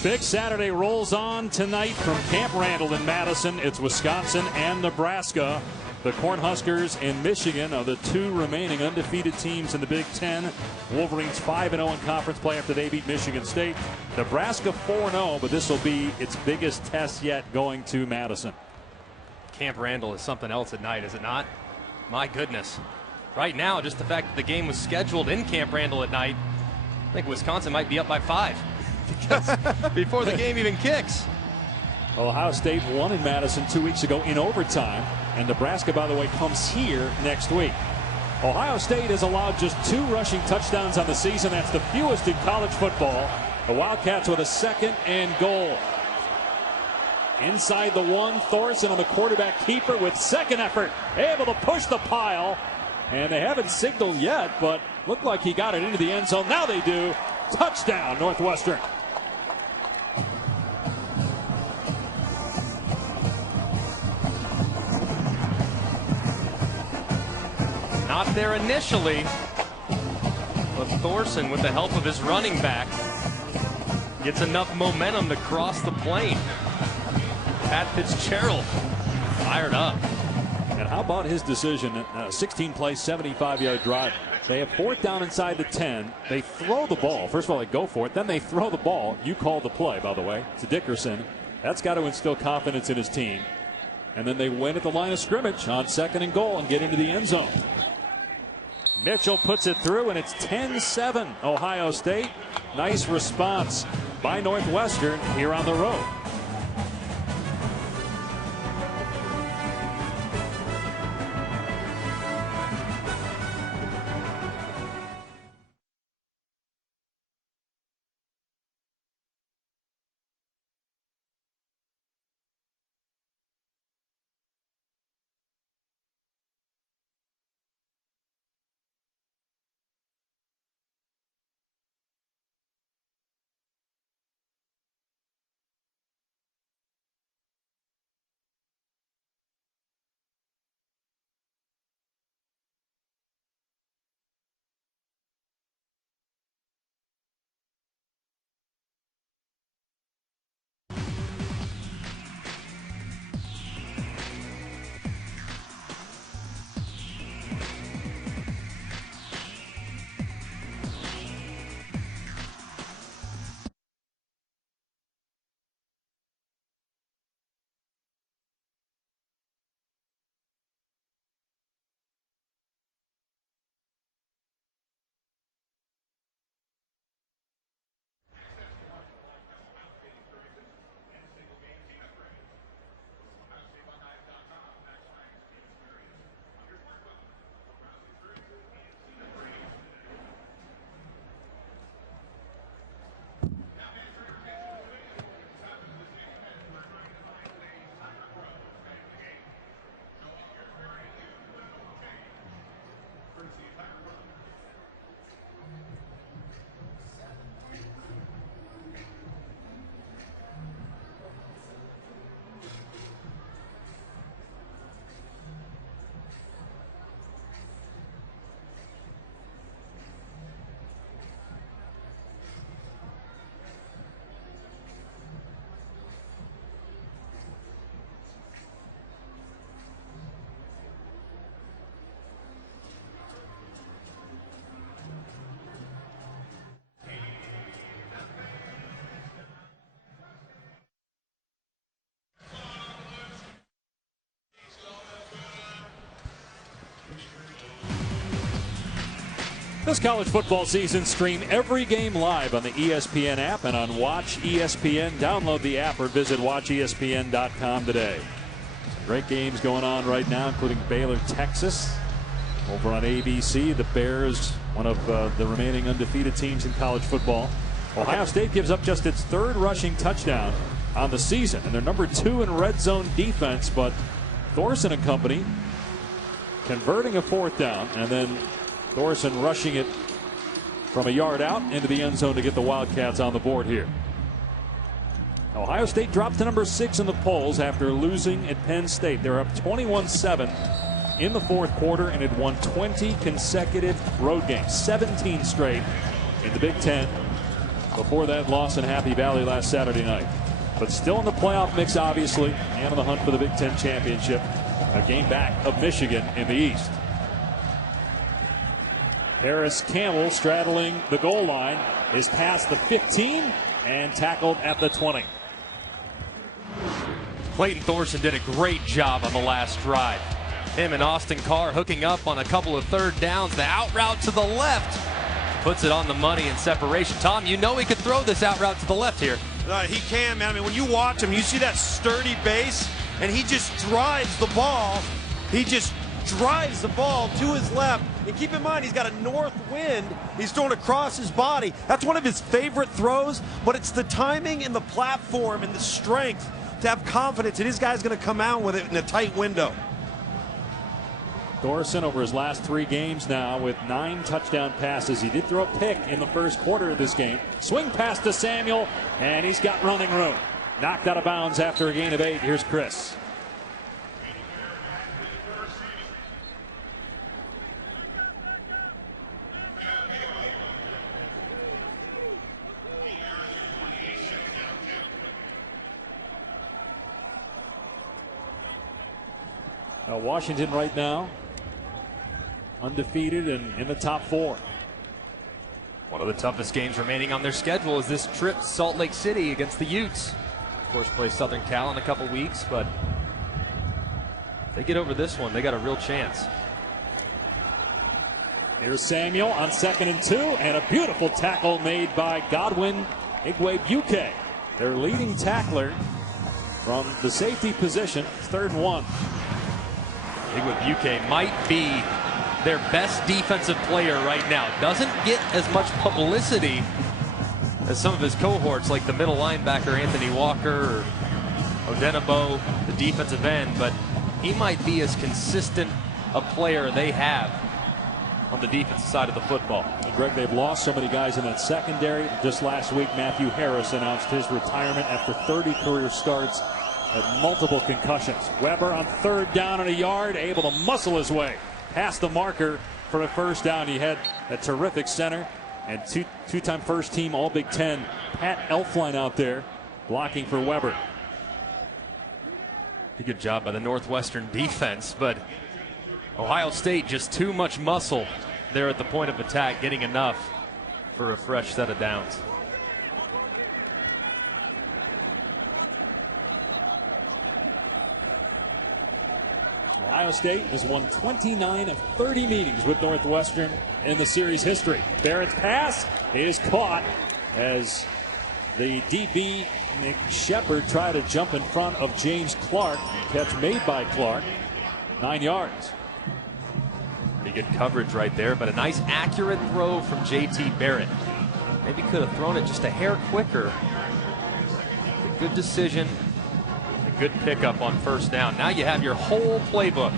Big Saturday rolls on tonight from Camp Randall in Madison. It's Wisconsin and Nebraska. The Cornhuskers and Michigan are the 2 remaining undefeated teams in the Big Ten. Wolverines 5-0 in conference play after they beat Michigan State. Nebraska 4-0, but this will be its biggest test yet going to Madison. Camp Randall is something else at night, is it not? My goodness. Right now, just the fact that the game was scheduled in Camp Randall at night, I think Wisconsin might be up by 5 because before the game even kicks. Ohio State won in Madison 2 weeks ago in overtime, and Nebraska, by the way, comes here next week. Ohio State has allowed just 2 rushing touchdowns on the season. That's the fewest in college football. The Wildcats with a 2nd and goal. Inside the 1, Thorson on the quarterback keeper with 2nd effort, able to push the pile. And they haven't signaled yet, but looked like he got it into the end zone. Now they do. Touchdown, Northwestern. Not there initially, but Thorson, with the help of his running back, gets enough momentum to cross the plane. Pat Fitzgerald fired up. And how about his decision? 16-play, 75-yard drive. They have 4th down inside the 10. They throw the ball. First of all, they go for it. Then they throw the ball. You called the play, by the way, to Dickerson. That's got to instill confidence in his team. And then they win at the line of scrimmage on 2nd and goal and get into the end zone. Mitchell puts it through, and it's 10-7 Ohio State. Nice response by Northwestern here on the road. This college football season, stream every game live on the ESPN app and on Watch ESPN. Download the app or visit watchespn.com today. Some great games going on right now, including Baylor, Texas. Over on ABC, the Bears, one of the remaining undefeated teams in college football. Ohio State gives up just its 3rd rushing touchdown on the season, and they're number 2 in red zone defense, but Thorson and company converting a 4th down, and then Thorson rushing it from a yard out into the end zone to get the Wildcats on the board here. Ohio State drops to number 6 in the polls after losing at Penn State. They're up 21-7 in the 4th quarter and had won 20 consecutive road games, 17 straight in the Big Ten before that loss in Happy Valley last Saturday night. But still in the playoff mix, obviously, and on the hunt for the Big Ten championship, a game back of Michigan in the East. Harris Campbell straddling the goal line is past the 15 and tackled at the 20. Clayton Thorson did a great job on the last drive. Him and Austin Carr hooking up on a couple of third downs. The out route to the left puts it on the money in separation. Tom, you know he could throw this out route to the left here. He can, man. I mean, when you watch him, you see that sturdy base, and he just drives the ball. He just drives the ball to his left. And keep in mind, he's got a north wind. He's throwing across his body. That's one of his favorite throws, but it's the timing and the platform and the strength to have confidence that his guy's going to come out with it in a tight window. Thorson over his last 3 games now with 9 touchdown passes. He did throw a pick in the first quarter of this game. Swing pass to Samuel, and he's got running room. Knocked out of bounds after a gain of 8. Here's Chris. Washington right now undefeated and in the top 4. One of the toughest games remaining on their schedule is this trip to Salt Lake City against the Utes. Of course, play Southern Cal in a couple weeks, but if they get over this one, they got a real chance. Here's Samuel on 2nd and 2, and a beautiful tackle made by Godwin Igwebuike, their leading tackler from the safety position. 3rd and 1. Igwebuike might be their best defensive player right now. Doesn't get as much publicity as some of his cohorts, like the middle linebacker Anthony Walker or Odenigbo, the defensive end, but he might be as consistent a player they have on the defensive side of the football. And Greg, they've lost so many guys in that secondary. Just last week, Matthew Harris announced his retirement after 30 career starts with multiple concussions. Weber on 3rd down and a yard, able to muscle his way past the marker for a 1st down. He had a terrific center and two-time first team All Big Ten Pat Elflein out there blocking for Weber. A good job by the Northwestern defense, but Ohio State just too much muscle there at the point of attack, getting enough for a fresh set of downs. Ohio State has won 29 of 30 meetings with Northwestern in the series history. Barrett's pass is caught as the DB Nick Shepard tried to jump in front of James Clark. Catch made by Clark. 9 yards. Pretty good coverage right there, but a nice accurate throw from JT Barrett. Maybe could have thrown it just a hair quicker. A good decision. Good pickup on 1st down. Now you have your whole playbook.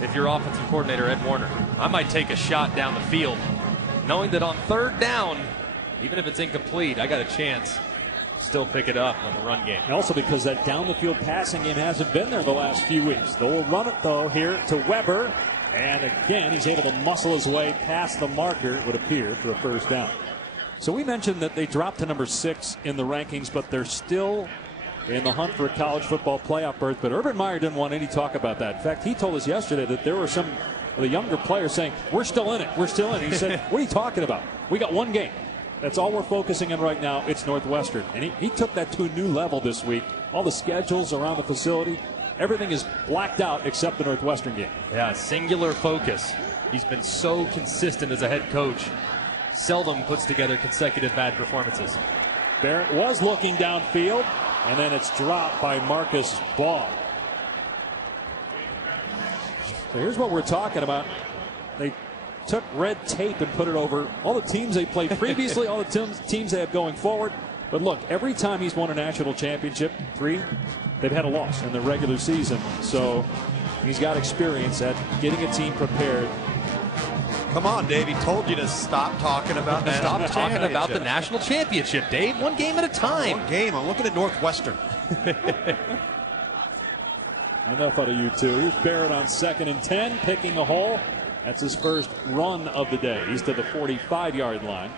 If you're offensive coordinator Ed Warner, I might take a shot down the field, knowing that on 3rd down, even if it's incomplete, I got a chance to still pick it up on the run game. And also because that down the field passing game hasn't been there the last few weeks. They'll run it though here to Weber, and again he's able to muscle his way past the marker, it would appear, for a 1st down. So we mentioned that they dropped to number 6 in the rankings, but they're still in the hunt for a college football playoff berth. But Urban Meyer didn't want any talk about that. In fact, he told us yesterday that there were some of the younger players saying, we're still in it, we're still in it. He said, what are you talking about? We got 1 game. That's all we're focusing on right now. It's Northwestern. And he took that to a new level this week. All the schedules around the facility, everything is blacked out except the Northwestern game. Yeah, singular focus. He's been so consistent as a head coach. Seldom puts together consecutive bad performances. Barrett was looking downfield, and then it's dropped by Marcus Ball. So here's what we're talking about. They took red tape and put it over all the teams they played previously, all the teams they have going forward. But look, every time he's won a national championship, 3, they've had a loss in the regular season. So he's got experience at getting a team prepared. Come on, Dave. He told you to stop talking about that. Stop talking about the national championship, Dave. 1 game at a time. 1 game. I'm looking at Northwestern. Enough out of you two. Here's Barrett on 2nd and 10, picking a hole. That's his first run of the day. He's to the 45-yard line.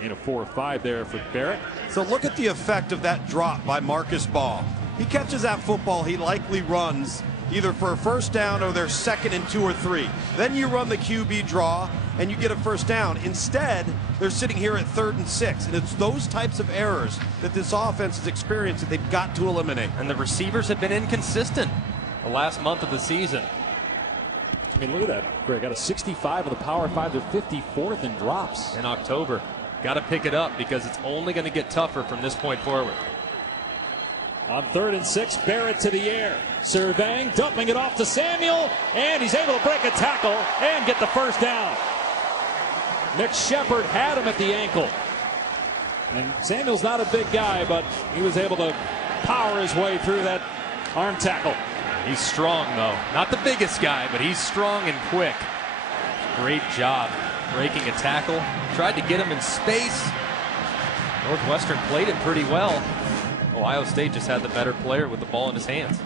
And a 4-5 there for Barrett. So look at the effect of that drop by Marcus Ball. He catches that football, he likely runs either for a 1st down or their 2nd and 2 or 3. Then you run the QB draw and you get a 1st down. Instead, they're sitting here at 3rd and 6. And it's those types of errors that this offense has experienced that they've got to eliminate. And the receivers have been inconsistent the last month of the season. I mean, look at that, Greg. Got a 65 of the Power 5. They're 54th in drops. In October. Got to pick it up because it's only going to get tougher from this point forward. On 3rd and 6, Barrett to the air. Surveying, dumping it off to Samuel, and he's able to break a tackle and get the first down. Nick Shepard had him at the ankle. And Samuel's not a big guy, but he was able to power his way through that arm tackle. He's strong, though. Not the biggest guy, but he's strong and quick. Great job breaking a tackle. Tried to get him in space. Northwestern played it pretty well. Ohio State just had the better player with the ball in his hands.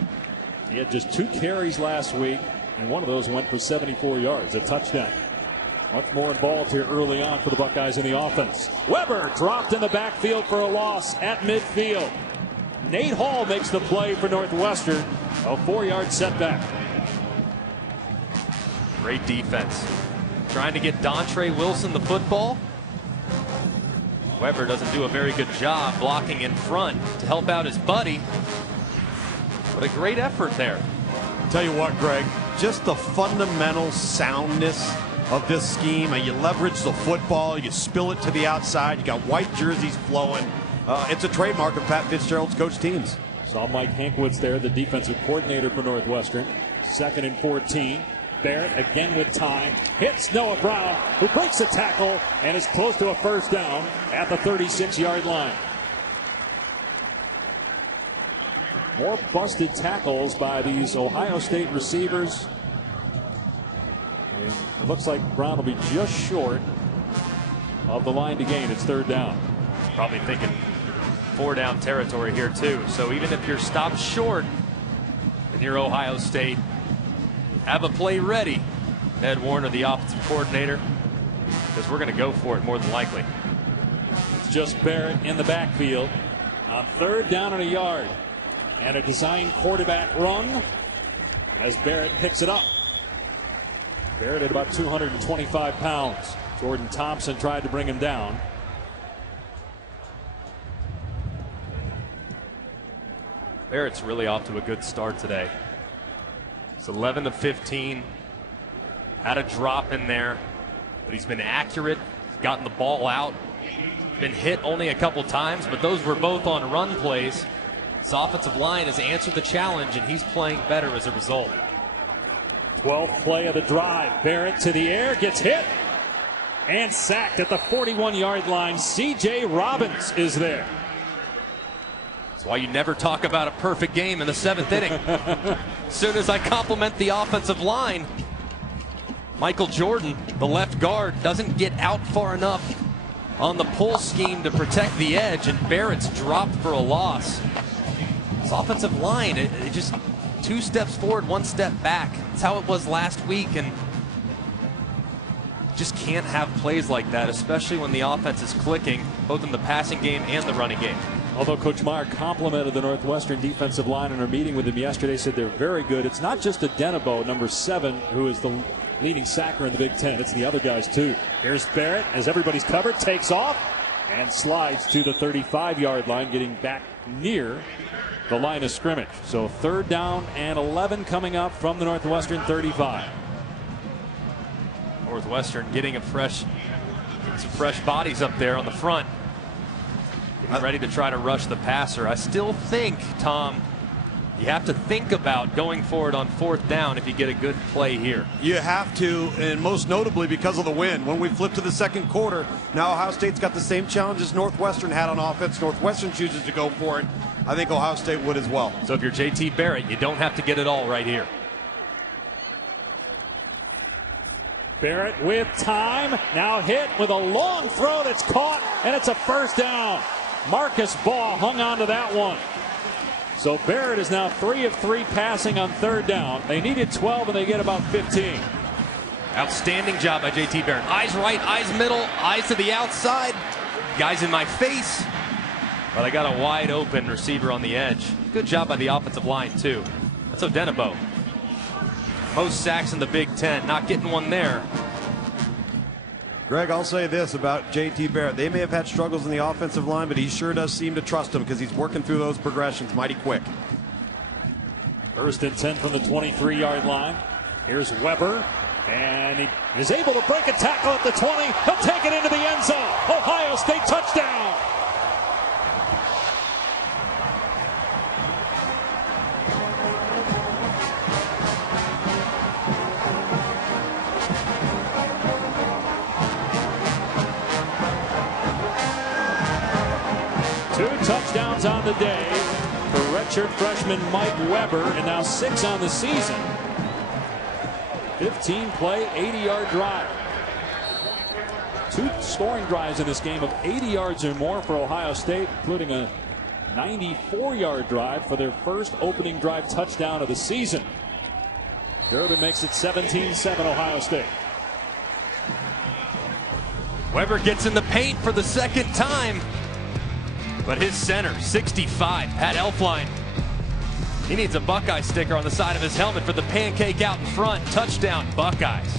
He had just 2 carries last week, and one of those went for 74 yards, a touchdown. Much more involved here early on for the Buckeyes in the offense. Weber dropped in the backfield for a loss at midfield. Nate Hall makes the play for Northwestern, a 4-yard setback. Great defense. Trying to get Dontre Wilson the football. Weber doesn't do a very good job blocking in front to help out his buddy. But a great effort there. Tell you what, Greg, just the fundamental soundness of this scheme. You leverage the football, you spill it to the outside, you got white jerseys flowing. It's a trademark of Pat Fitzgerald's coach teams. Saw Mike Hankwitz there, the defensive coordinator for Northwestern. 2nd and 14. Barrett again with time. Hits Noah Brown, who breaks a tackle and is close to a first down at the 36-yard line. More busted tackles by these Ohio State receivers. It looks like Brown will be just short of the line to gain. It's 3rd down. Probably thinking 4-down territory here too. So even if you're stopped short and you're Ohio State, have a play ready. Ed Warner, the offensive coordinator, because we're going to go for it more than likely. It's just Barrett in the backfield on 3rd down and a yard. And a designed quarterback run as Barrett picks it up. Barrett at about 225 pounds. Jordan Thompson tried to bring him down. Barrett's really off to a good start today. It's 11 of 15. Had a drop in there, but he's been accurate, gotten the ball out, been hit only a couple times, but those were both on run plays. His offensive line has answered the challenge, and he's playing better as a result. 12th play of the drive. Barrett to the air, gets hit, and sacked at the 41-yard line. C.J. Robbins is there. That's why you never talk about a perfect game in the 7th inning. As soon as I compliment the offensive line, Michael Jordan, the left guard, doesn't get out far enough on the pull scheme to protect the edge, and Barrett's dropped for a loss. This offensive line, it just 2 steps forward, 1 step back. That's how it was last week, and just can't have plays like that, especially when the offense is clicking, both in the passing game and the running game. Although Coach Meyer complimented the Northwestern defensive line in our meeting with him yesterday, said they're very good. It's not just Adenabo, number 7, who is the leading sacker in the Big Ten. It's the other guys, too. Here's Barrett, as everybody's covered, takes off and slides to the 35-yard line, getting back near the line of scrimmage. So 3rd down and 11 coming up from the Northwestern 35. Northwestern getting some fresh bodies up there on the front. Getting ready to try to rush the passer. I still think, Tom, you have to think about going for it on 4th down if you get a good play here. You have to, and most notably because of the wind. When we flip to the 2nd quarter, now Ohio State's got the same challenges Northwestern had on offense. Northwestern chooses to go for it. I think Ohio State would as well. So if you're J.T. Barrett, you don't have to get it all right here. Barrett with time, now hit with a long throw that's caught, and it's a first down. Marcus Baugh hung on to that one. So Barrett is now 3 of 3 passing on 3rd down. They needed 12 and they get about 15. Outstanding job by J.T. Barrett. Eyes right, eyes middle, eyes to the outside. Guys in my face. But I got a wide open receiver on the edge. Good job by the offensive line too. That's Odenabo. Most sacks in the Big Ten. Not getting one there. Greg, I'll say this about J.T. Barrett. They may have had struggles in the offensive line, but he sure does seem to trust them because he's working through those progressions mighty quick. 1st and 10 from the 23-yard line. Here's Weber, and he is able to break a tackle at the 20. He'll take it into the end zone. Ohio State touchdown. Two touchdowns on the day for redshirt freshman Mike Weber, and now 6 on the season. 15-play, 80-yard drive. 2 scoring drives in this game of 80 yards or more for Ohio State, including a 94-yard drive for their first opening drive touchdown of the season. Durbin makes it 17-7 Ohio State. Weber gets in the paint for the second time. But his center, 65, Pat Elflein, he needs a Buckeye sticker on the side of his helmet for the pancake out in front. Touchdown, Buckeyes.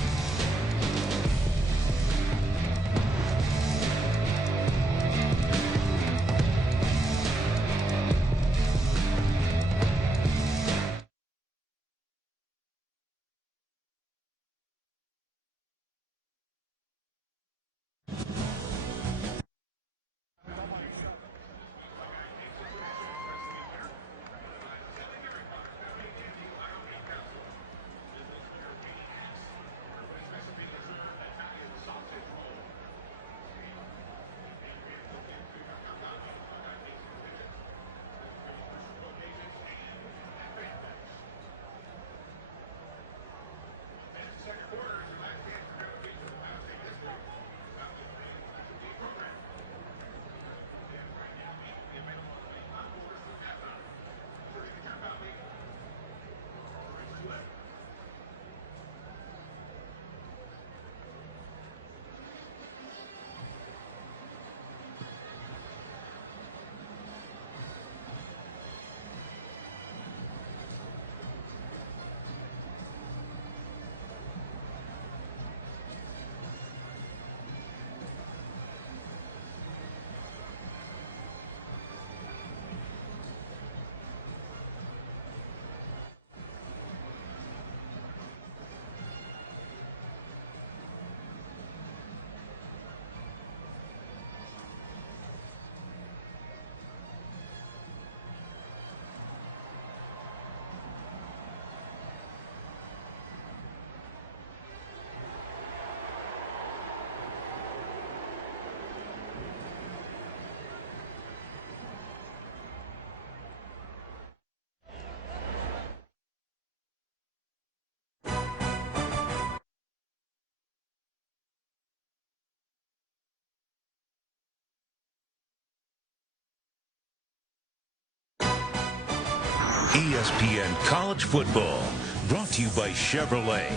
ESPN College Football, brought to you by Chevrolet.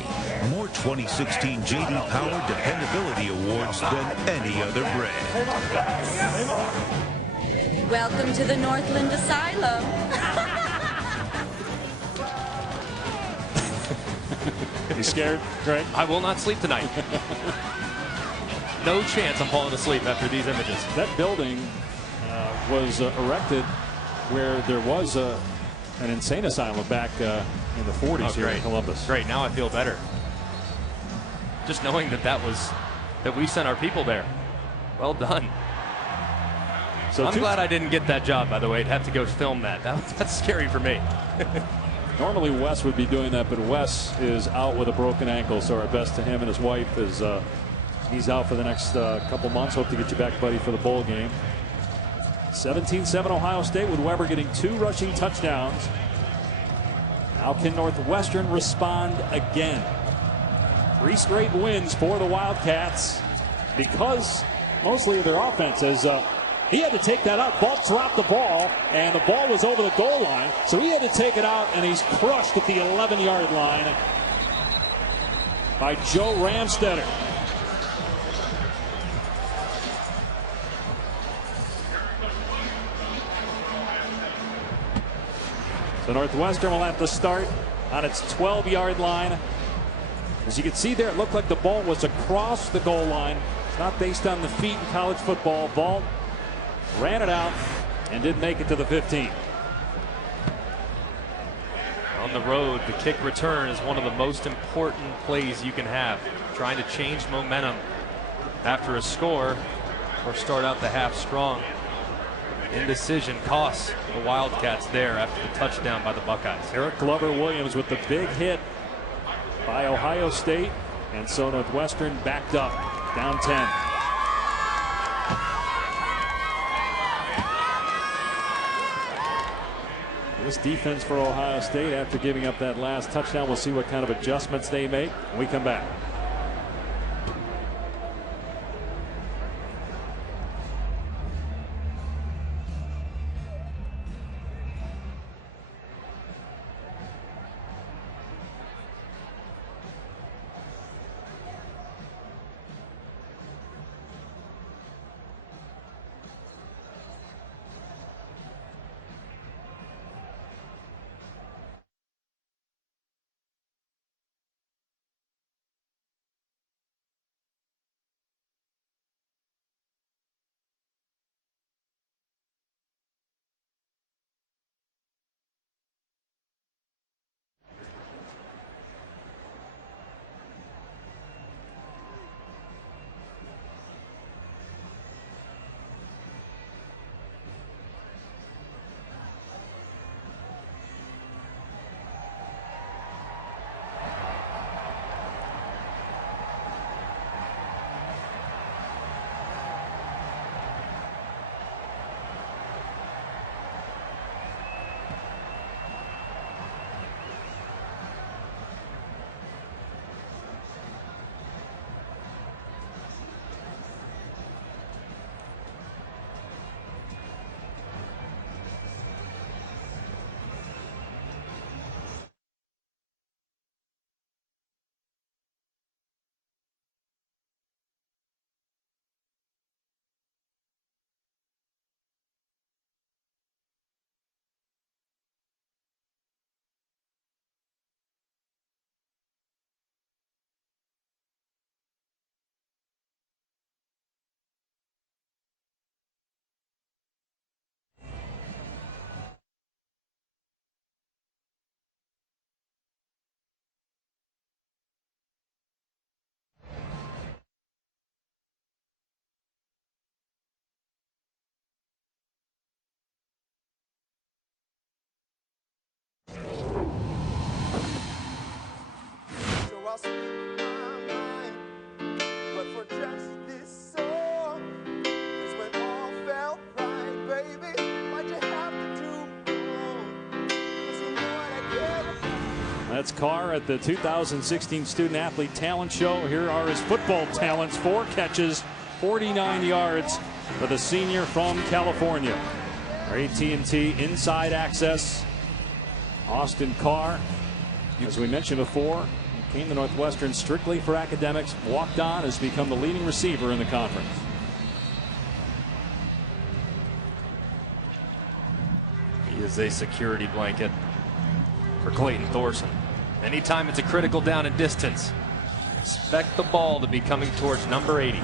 More 2016 J.D. Power Dependability Awards than any other brand. Welcome to the Northland Asylum. You scared, Greg? I will not sleep tonight. No chance I'm falling asleep after these images. That building was erected where there was an insane asylum back in the 40s here in Columbus. Great, now I feel better. Just knowing that we sent our people there. Well done. So I'm glad I didn't get that job, by the way. I'd have to go film that. That's scary for me. Normally Wes would be doing that, but Wes is out with a broken ankle, so our best to him and his wife is he's out for the next couple months. Hope to get you back, buddy, for the bowl game. 17-7 Ohio State, with Weber getting 2 rushing touchdowns. Now can Northwestern respond again? 3 straight wins for the Wildcats because mostly of their offense, as he had to take that out. Bulk dropped the ball, and the ball was over the goal line, so he had to take it out, and he's crushed at the 11-yard line by Joe Ramstetter. So Northwestern will have to start on its 12-yard line. As you can see there, it looked like the ball was across the goal line. It's not based on the feet in college football. Ball ran it out and didn't make it to the 15. On the road, the kick return is one of the most important plays you can have. Trying to change momentum after a score or start out the half strong. Indecision costs the Wildcats there after the touchdown by the Buckeyes. Eric Glover-Williams with the big hit by Ohio State, and so Northwestern backed up, down 10. This defense for Ohio State after giving up that last touchdown. We'll see what kind of adjustments they make when we come back. That's Carr at the 2016 Student Athlete Talent Show. Here are his football talents. 4 catches, 49 yards for the senior from California. Our AT&T inside access. Austin Carr, as we mentioned before, came to Northwestern strictly for academics. Walked on, has become the leading receiver in the conference. He is a security blanket for Clayton Thorson. Anytime it's a critical down and distance, expect the ball to be coming towards number 80.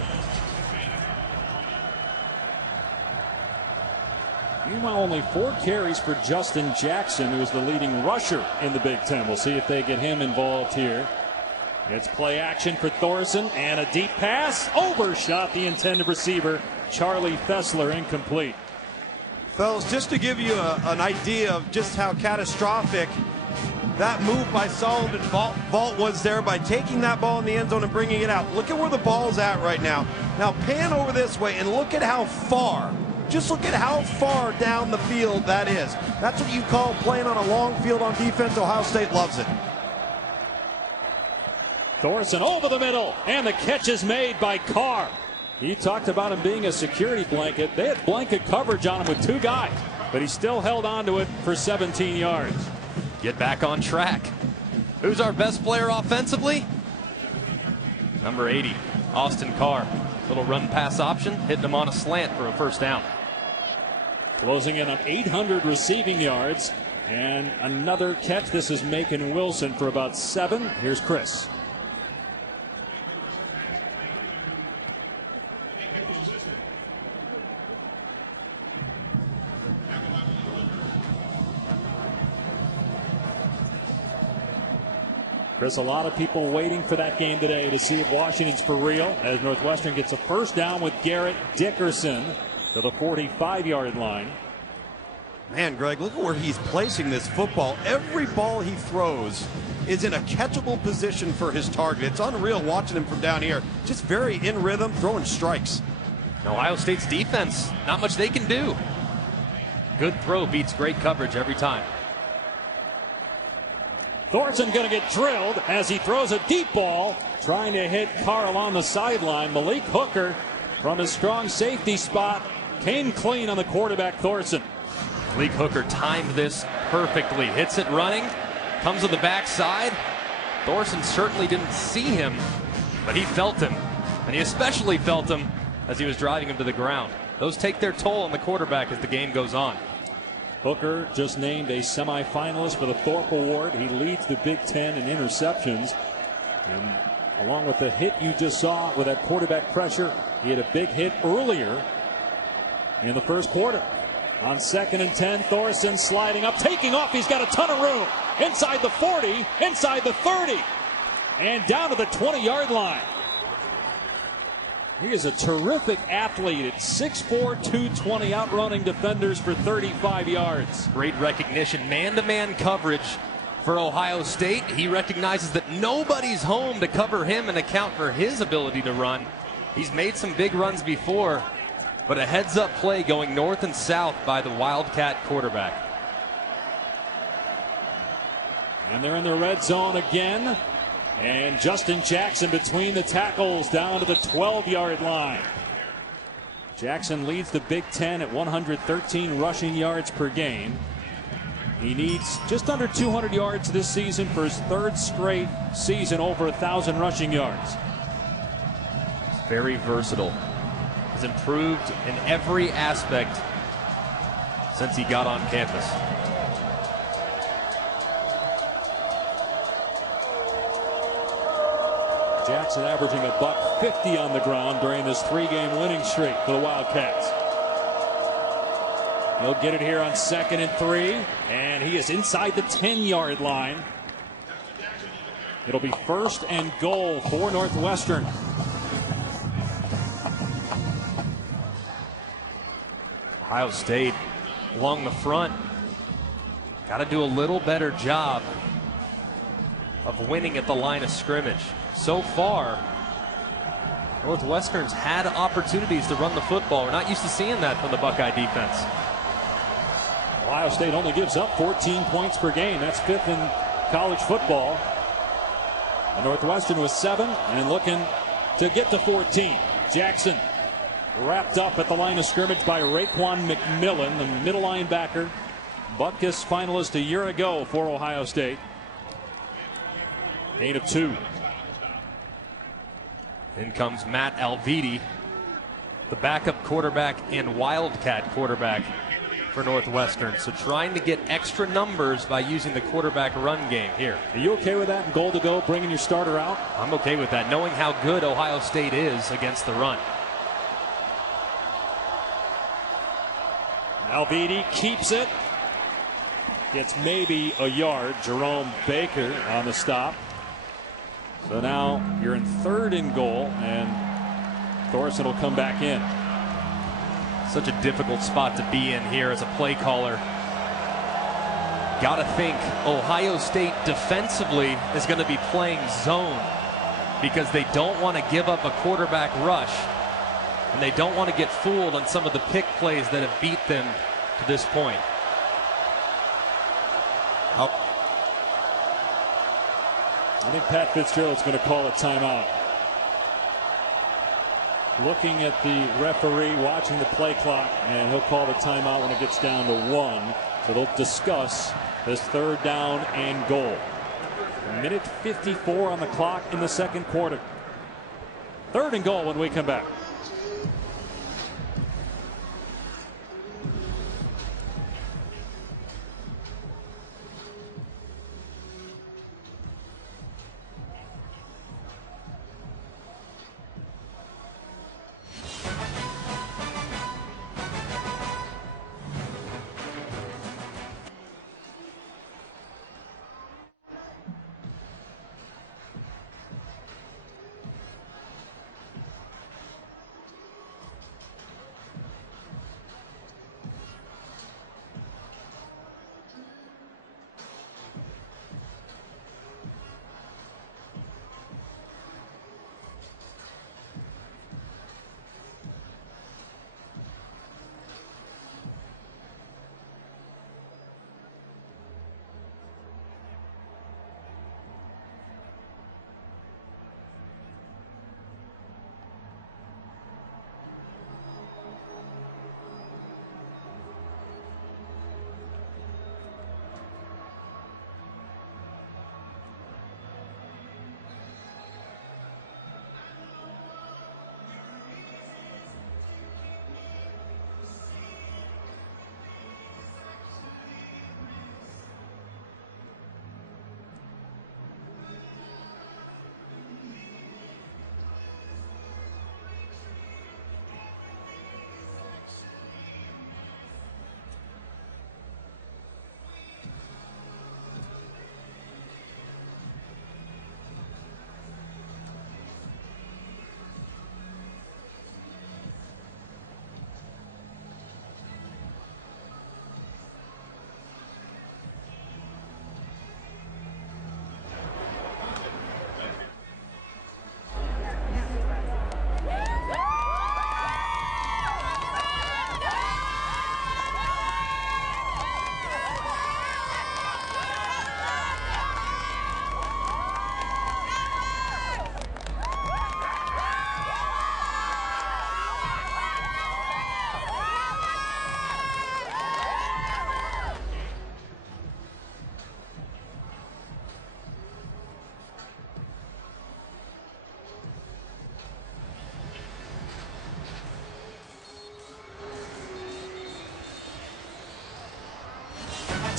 Meanwhile, only 4 carries for Justin Jackson, who is the leading rusher in the Big Ten. We'll see if they get him involved here. It's play action for Thorson, and a deep pass. Overshot the intended receiver, Charlie Fessler, incomplete. Fellas, just to give you an idea of just how catastrophic that move by Solomon Vaught was there by taking that ball in the end zone and bringing it out. Look at where the ball's at right now. Now pan over this way and look at how far, just look at how far down the field that is. That's what you call playing on a long field on defense. Ohio State loves it. Thorson over the middle, and the catch is made by Carr. He talked about him being a security blanket. They had blanket coverage on him with 2 guys, but he still held on to it for 17 yards. Get back on track. Who's our best player offensively? Number 80, Austin Carr. Little run pass option, hitting him on a slant for a first down. Closing in on 800 receiving yards, and another catch. This is Macon Wilson for about 7. Here's Chris. Chris, a lot of people waiting for that game today to see if Washington's for real, as Northwestern gets a first down with Garrett Dickerson to the 45-yard line. Man, Greg, look at where he's placing this football. Every ball he throws is in a catchable position for his target. It's unreal watching him from down here. Just very in rhythm, throwing strikes. Ohio State's defense, not much they can do. Good throw beats great coverage every time. Thorson going to get drilled as he throws a deep ball, trying to hit Carl on the sideline. Malik Hooker from his strong safety spot came clean on the quarterback, Thorson. Malik Hooker timed this perfectly. Hits it running, comes to the backside. Thorson certainly didn't see him, but he felt him. And he especially felt him as he was driving him to the ground. Those take their toll on the quarterback as the game goes on. Hooker just named a semifinalist for the Thorpe Award. He leads the Big Ten in interceptions. And along with the hit you just saw with that quarterback pressure, he had a big hit earlier in the first quarter. On 2nd and 10, Thorson sliding up, taking off. He's got a ton of room. Inside the 40, inside the 30, and down to the 20-yard line. He is a terrific athlete at 6'4", 220, outrunning defenders for 35 yards. Great recognition, man-to-man coverage for Ohio State. He recognizes that nobody's home to cover him and account for his ability to run. He's made some big runs before, but a heads-up play going north and south by the Wildcat quarterback. And they're in the red zone again. And Justin Jackson between the tackles down to the 12-yard line. Jackson leads the Big Ten at 113 rushing yards per game. He needs just under 200 yards this season for his third straight season over 1,000 rushing yards. He's very versatile. He's improved in every aspect since he got on campus. Jackson averaging $150 on the ground during this 3-game winning streak for the Wildcats. He'll get it here on 2nd and 3, and he is inside the 10-yard line. It'll be 1st and goal for Northwestern. Ohio State along the front. Got to do a little better job of winning at the line of scrimmage. So far, Northwestern's had opportunities to run the football. We're not used to seeing that from the Buckeye defense. Ohio State only gives up 14 points per game. That's 5th in college football. And Northwestern was 7 and looking to get to 14. Jackson wrapped up at the line of scrimmage by Raekwon McMillan, the middle linebacker. Butkus finalist a year ago for Ohio State. Gain of 2. In comes Matt Alviti, the backup quarterback and Wildcat quarterback for Northwestern. So trying to get extra numbers by using the quarterback run game here. Are you okay with that? Goal to go, bringing your starter out? I'm okay with that, knowing how good Ohio State is against the run. Alviti keeps it. Gets maybe a yard. Jerome Baker on the stop. So now you're in 3rd and goal, and Thorson will come back in. Such a difficult spot to be in here as a play caller. Gotta think Ohio State defensively is going to be playing zone because they don't want to give up a quarterback rush, and they don't want to get fooled on some of the pick plays that have beat them to this point. I think Pat Fitzgerald's going to call a timeout. Looking at the referee, watching the play clock, and he'll call the timeout when it gets down to 1. So they'll discuss this 3rd down and goal. 1:54 on the clock in the 2nd quarter. 3rd and goal when we come back.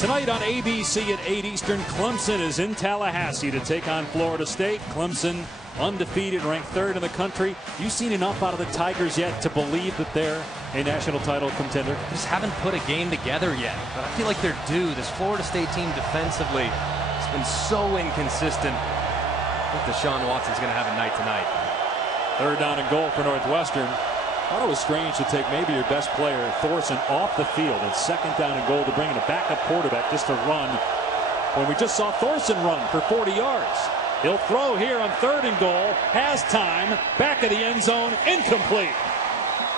Tonight on ABC at 8 Eastern, Clemson is in Tallahassee to take on Florida State. Clemson undefeated, ranked 3rd in the country. You seen enough out of the Tigers yet to believe that they're a national title contender? Just haven't put a game together yet, but I feel like they're due. This Florida State team defensively has been so inconsistent. I think Deshaun Watson's going to have a night tonight. 3rd down and goal for Northwestern. I thought it was strange to take maybe your best player, Thorson, off the field at 2nd down and goal to bring in a backup quarterback just to run when we just saw Thorson run for 40 yards. He'll throw here on 3rd and goal, has time, back of the end zone, incomplete.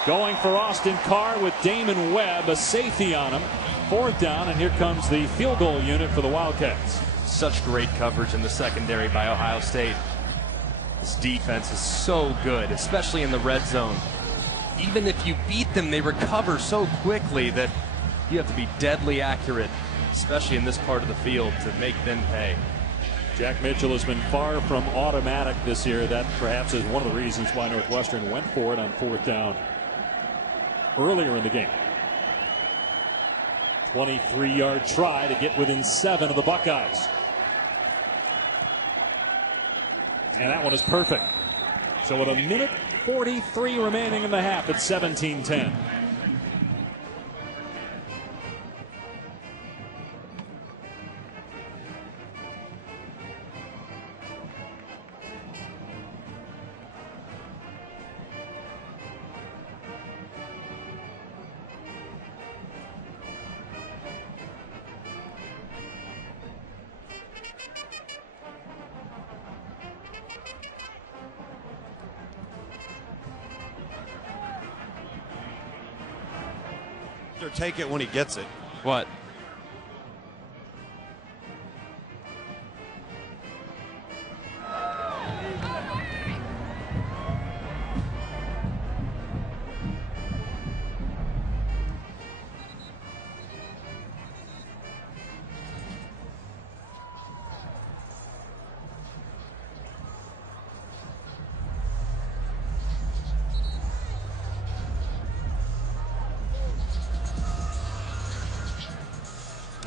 Going for Austin Carr with Damon Webb, a safety on him. 4th down, and here comes the field goal unit for the Wildcats. Such great coverage in the secondary by Ohio State. This defense is so good, especially in the red zone. Even if you beat them, they recover so quickly that you have to be deadly accurate, especially in this part of the field, to make them pay. Jack Mitchell has been far from automatic this year. That perhaps is one of the reasons why Northwestern went for it on 4th down earlier in the game. 23-yard try to get within 7 of the Buckeyes. And that one is perfect. So with 1:43 remaining in the half, it's 17-10. Take it when he gets it. What?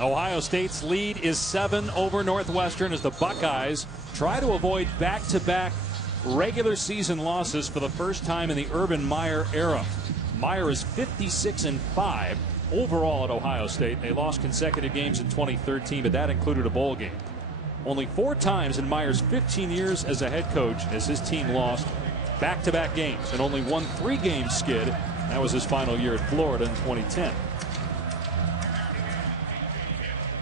Ohio State's lead is 7 over Northwestern as the Buckeyes try to avoid back-to-back regular season losses for the first time in the Urban Meyer era. Meyer is 56-5 overall at Ohio State. They lost consecutive games in 2013, but that included a bowl game. Only 4 times in Meyer's 15 years as a head coach has his team lost back-to-back games, and only won 3-game skid. That was his final year at Florida in 2010.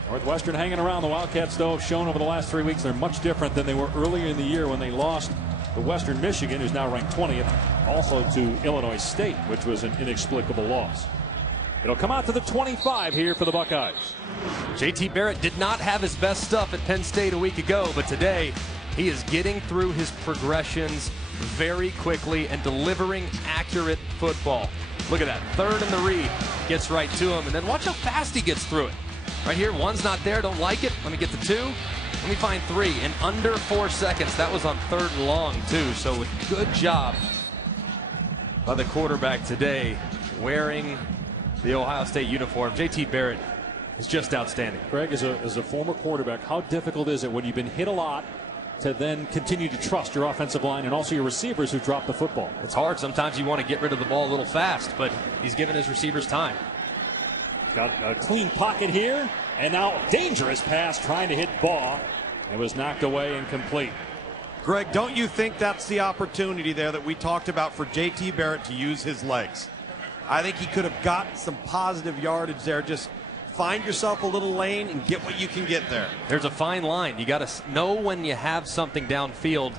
Northwestern hanging around. The Wildcats, though, have shown over the last 3 weeks they're much different than they were earlier in the year when they lost to Western Michigan, who's now ranked 20th, also to Illinois State, which was an inexplicable loss. It'll come out to the 25 here for the Buckeyes. JT Barrett did not have his best stuff at Penn State a week ago, but today he is getting through his progressions very quickly and delivering accurate football. Look at that. 3rd and the read. Gets right to him, and then watch how fast he gets through it. Right here, 1's not there, don't like it. Let me get the 2. Let me find 3 in under 4 seconds. That was on 3rd and long, too. So a good job by the quarterback today wearing the Ohio State uniform. JT Barrett is just outstanding. Greg, as a former quarterback, how difficult is it when you've been hit a lot to then continue to trust your offensive line and also your receivers who drop the football? It's hard. Sometimes you want to get rid of the ball a little fast, but he's given his receivers time. Got a clean pocket here, and now dangerous pass trying to hit Baugh. It was knocked away and complete. Greg, don't you think that's the opportunity there that we talked about for JT Barrett to use his legs? I think he could have gotten some positive yardage there. Just find yourself a little lane and get what you can get there. There's a fine line. You got to know when you have something downfield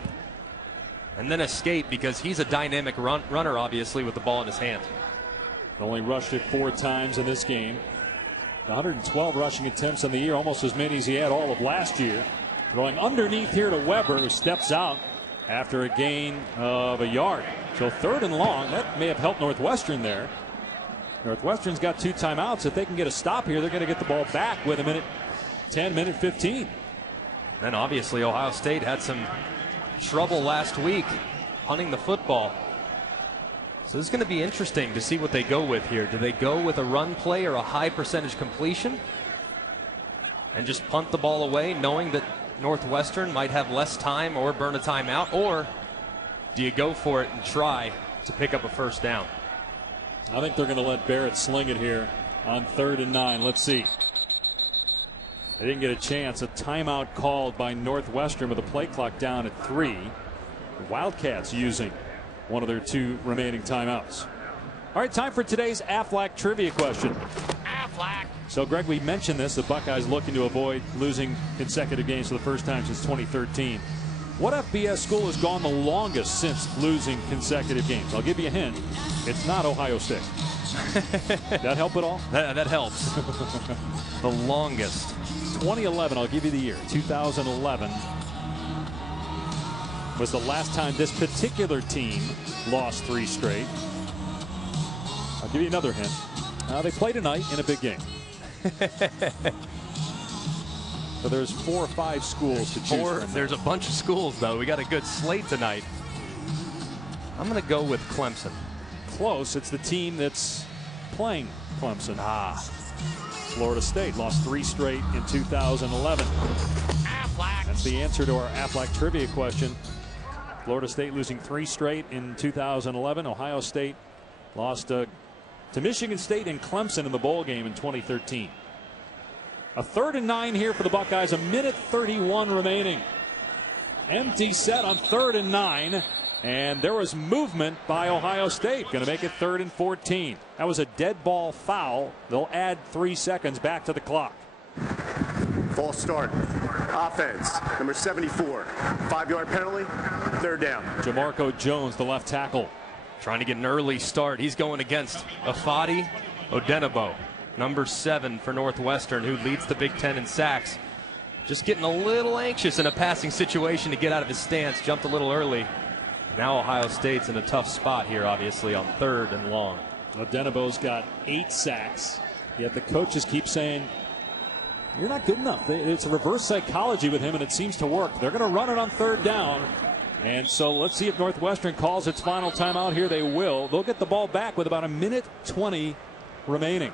and then escape, because he's a dynamic runner, obviously, with the ball in his hand. Only rushed it 4 times in this game. 112 rushing attempts in the year, almost as many as he had all of last year. Going underneath here to Weber, who steps out after a gain of a yard. So 3rd and long. That may have helped Northwestern there. Northwestern's got 2 timeouts. If they can get a stop here, they're going to get the ball back with a minute 10, minute 15. Then obviously Ohio State had some trouble last week punting the football. So this is going to be interesting to see what they go with here. Do they go with a run play or a high percentage completion? and just punt the ball away, knowing that Northwestern might have less time or burn a timeout? Or do you go for it and try to pick up a first down? I think they're going to let Barrett sling it here on 3rd and 9. Let's see. They didn't get a chance. A timeout called by Northwestern with a play clock down at 3. The Wildcats using one of their 2 remaining timeouts. All right, time for today's Aflac trivia question. Aflac. So, Greg, we mentioned this. The Buckeyes looking to avoid losing consecutive games for the first time since 2013. What FBS school has gone the longest since losing consecutive games? I'll give you a hint. It's not Ohio State. That help at all? That helps. The longest. 2011, I'll give you the year. 2011 was the last time this particular team lost 3 straight. I'll give you another hint. They play tonight in a big game. So there's 4 or 5 schools to choose from. There's a bunch of schools, though. We got a good slate tonight. I'm going to go with Clemson. Close. It's the team that's playing Clemson. Florida State lost 3 straight in 2011. Aflac. That's the answer to our Aflac trivia question. Florida State losing 3 straight in 2011. Ohio State lost to Michigan State and Clemson in the bowl game in 2013. A 3rd and 9 here for the Buckeyes. 1:31 remaining. Empty set on 3rd and 9. And there was movement by Ohio State. Going to make it 3rd and 14. That was a dead ball foul. They'll add 3 seconds back to the clock. False start. Offense, number 74. 5-yard penalty, 3rd down. Jamarco Jones, the left tackle. Trying to get an early start. He's going against Afadi Odenigbo, number 7 for Northwestern, who leads the Big Ten in sacks. Just getting a little anxious in a passing situation to get out of his stance. Jumped a little early. Now Ohio State's in a tough spot here, obviously, on 3rd and long. Odenigbo's got 8 sacks, yet the coaches keep saying, you're not good enough. It's a reverse psychology with him, and it seems to work. They're going to run it on 3rd down. And so let's see if Northwestern calls its final timeout here. They will. They'll get the ball back with about 1:20 remaining.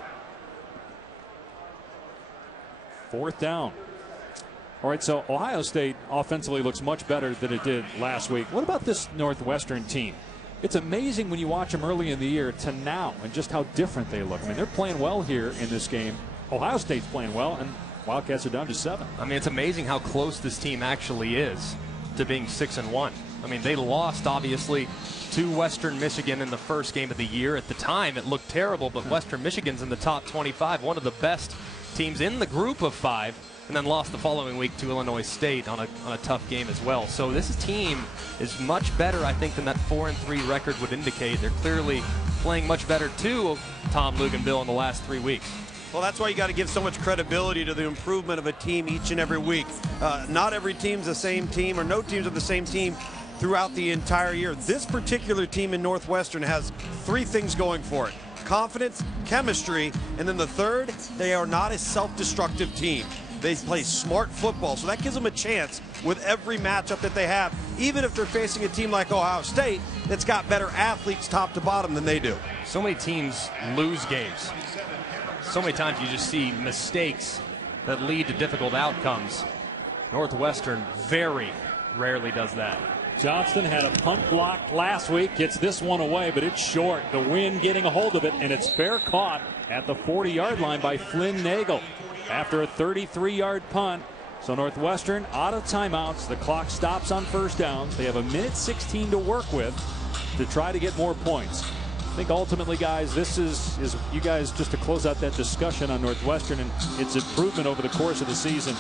4th down. All right, so Ohio State offensively looks much better than it did last week. What about this Northwestern team? It's amazing when you watch them early in the year to now and just how different they look. I mean, they're playing well here in this game. Ohio State's playing well, and Wildcats are down to 7. I mean, it's amazing how close this team actually is to being 6-1. I mean, they lost, obviously, to Western Michigan in the first game of the year. At the time, it looked terrible, but Western Michigan's in the top 25, one of the best teams in the group of 5, and then lost the following week to Illinois State on a tough game as well. So this team is much better, I think, than that 4-3 record would indicate. They're clearly playing much better, too, Tom Luganville, in the last 3 weeks. Well, that's why you got to give so much credibility to the improvement of a team each and every week. Not every team's the same team, or no teams are the same team throughout the entire year. This particular team in Northwestern has 3 things going for it: confidence, chemistry, and then the third, they are not a self-destructive team. They play smart football, so that gives them a chance with every matchup that they have, even if they're facing a team like Ohio State that's got better athletes top to bottom than they do. So many teams lose games. So many times you just see mistakes that lead to difficult outcomes. Northwestern very rarely does that. Johnston had a punt block last week, gets this one away, but it's short. The wind getting a hold of it, and it's fair caught at the 40-yard line by Flynn Nagel after a 33-yard punt. So Northwestern out of timeouts. The clock stops on first downs. They have 1:16 to work with to try to get more points. I think ultimately, guys, this is you guys just to close out that discussion on Northwestern and its improvement over the course of the season.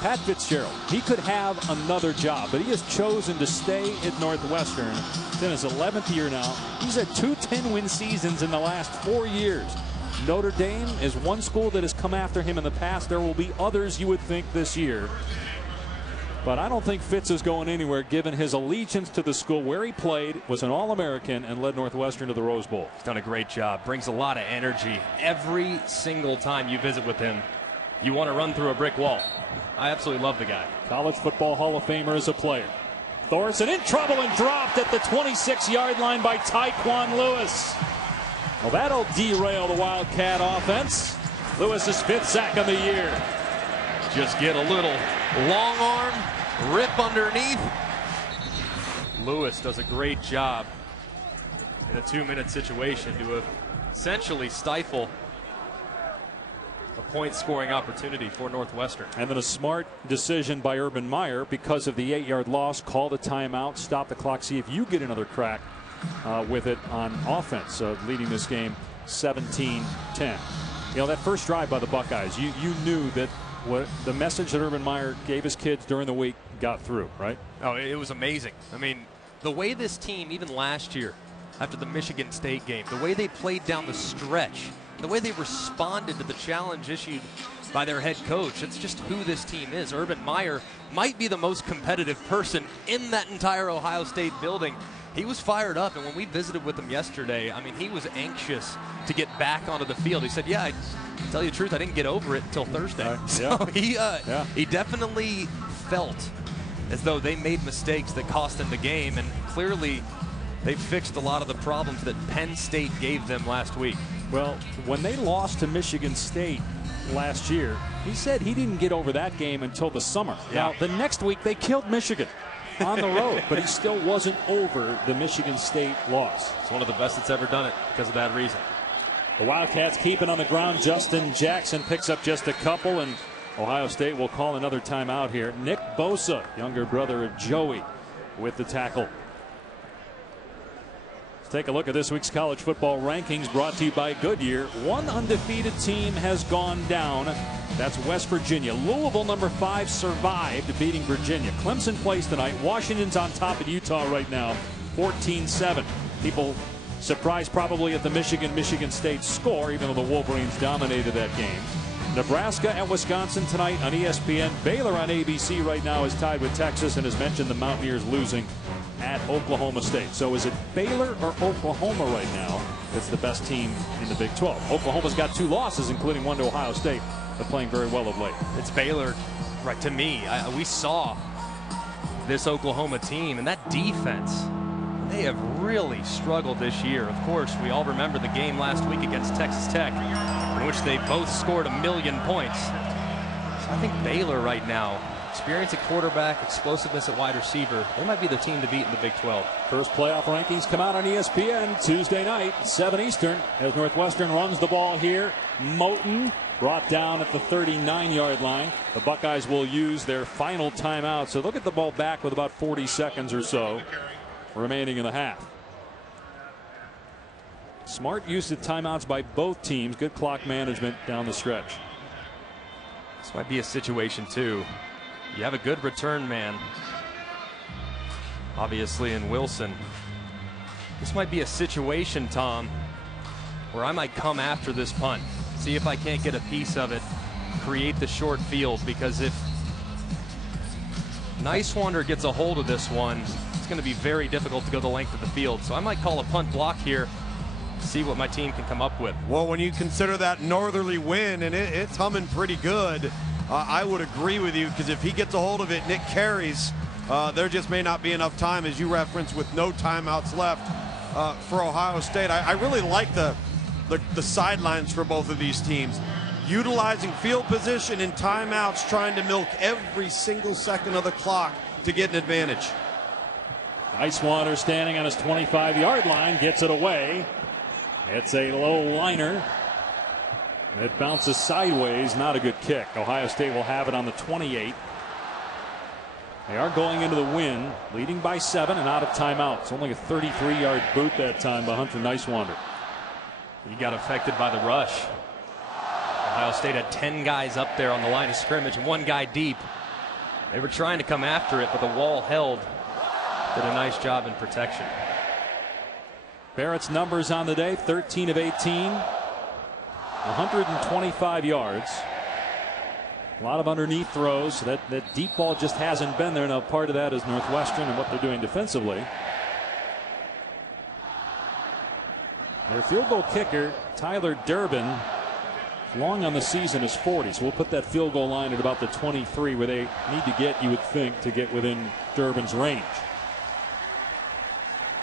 Pat Fitzgerald, he could have another job, but he has chosen to stay at Northwestern. It's in his 11th year now. He's had 2 10-win seasons in the last 4 years. Notre Dame is one school that has come after him in the past. There will be others, you would think, this year. But I don't think Fitz is going anywhere, given his allegiance to the school where he played, was an All-American, and led Northwestern to the Rose Bowl. He's done a great job. Brings a lot of energy. Every single time you visit with him, you want to run through a brick wall. I absolutely love the guy. College Football Hall of Famer as a player. Thorson in trouble and dropped at the 26-yard line by Tyquan Lewis. Well, that'll derail the Wildcat offense. Lewis's 5th sack of the year. just get a little long arm, rip underneath. Lewis does a great job in a 2-minute situation to essentially stifle a point-scoring opportunity for Northwestern. And then a smart decision by Urban Meyer because of the 8-yard loss. Call the timeout, stop the clock, see if you get another crack with it on offense, leading this game 17-10. You know, that first drive by the Buckeyes, you knew that what the message that Urban Meyer gave his kids during the week got through, right? Oh, it was amazing. I mean, the way this team, even last year, after the Michigan State game, the way they played down the stretch, the way they responded to the challenge issued by their head coach, it's just who this team is. Urban Meyer might be the most competitive person in that entire Ohio State building. He was fired up, and when we visited with him yesterday, I mean, he was anxious to get back onto the field. He said, yeah, to tell you the truth, I didn't get over it until Thursday. So he definitely felt as though they made mistakes that cost them the game, and clearly they fixed a lot of the problems that Penn State gave them last week. Well, when they lost to Michigan State last year, he said he didn't get over that game until the summer. Now, the next week they killed Michigan on the road, but he still wasn't over the Michigan State loss. It's one of the best that's ever done it because of that reason. The Wildcats keep it on the ground. Justin Jackson picks up just a couple, and Ohio State will call another timeout here. Nick Bosa, younger brother of Joey, with the tackle. Let's take a look at this week's college football rankings brought to you by Goodyear. One undefeated team has gone down. That's West Virginia. Louisville, number 5, survived, beating Virginia. Clemson plays tonight. Washington's on top at Utah right now, 14-7. People surprised probably at the Michigan State score, even though the Wolverines dominated that game. Nebraska at Wisconsin tonight on ESPN. Baylor on ABC right now is tied with Texas, and as mentioned, the Mountaineers losing at Oklahoma State. So is it Baylor or Oklahoma right now that's the best team in the Big 12? Oklahoma's got 2 losses, including one to Ohio State. They're playing very well of late. It's Baylor, right, to me. We saw this Oklahoma team and that defense. They have really struggled this year. Of course, we all remember the game last week against Texas Tech, in which they both scored 1,000,000 points. So I think Baylor right now, experience at quarterback, explosiveness at wide receiver, they might be the team to beat in the Big 12. First playoff rankings come out on ESPN Tuesday night, 7 Eastern, as Northwestern runs the ball here. Moten brought down at the 39-yard line. The Buckeyes will use their final timeout, so they'll get the ball back with about 40 seconds or so remaining in the half. Smart use of timeouts by both teams. Good clock management down the stretch. This might be a situation, too. You have a good return man, obviously, in Wilson. This might be a situation, Tom, where I might come after this punt, see if I can't get a piece of it, create the short field, because if Nicewander gets a hold of this one, it's going to be very difficult to go the length of the field. So I might call a punt block here, see what my team can come up with. Well, when you consider that northerly wind, and it's humming pretty good, I would agree with you, because if he gets a hold of it, Nick carries, there just may not be enough time, as you referenced, with no timeouts left for Ohio State. I really like the sidelines for both of these teams, utilizing field position and timeouts, trying to milk every single second of the clock to get an advantage. Nicewander standing on his 25-yard line, gets it away. It's a low liner. It bounces sideways, not a good kick. Ohio State will have it on the 28. They are going into the wind, leading by 7 and out of timeouts. Only a 33-yard boot that time by Hunter Nicewander. He got affected by the rush. Ohio State had 10 guys up there on the line of scrimmage and 1 guy deep. They were trying to come after it, but the wall held. Did a nice job in protection. Barrett's numbers on the day, 13 of 18, 125 yards. A lot of underneath throws. That deep ball just hasn't been there. Now part of that is Northwestern and what they're doing defensively. Their field goal kicker, Tyler Durbin, long on the season is 40. So we'll put that field goal line at about the 23, where they need to get, you would think, to get within Durbin's range.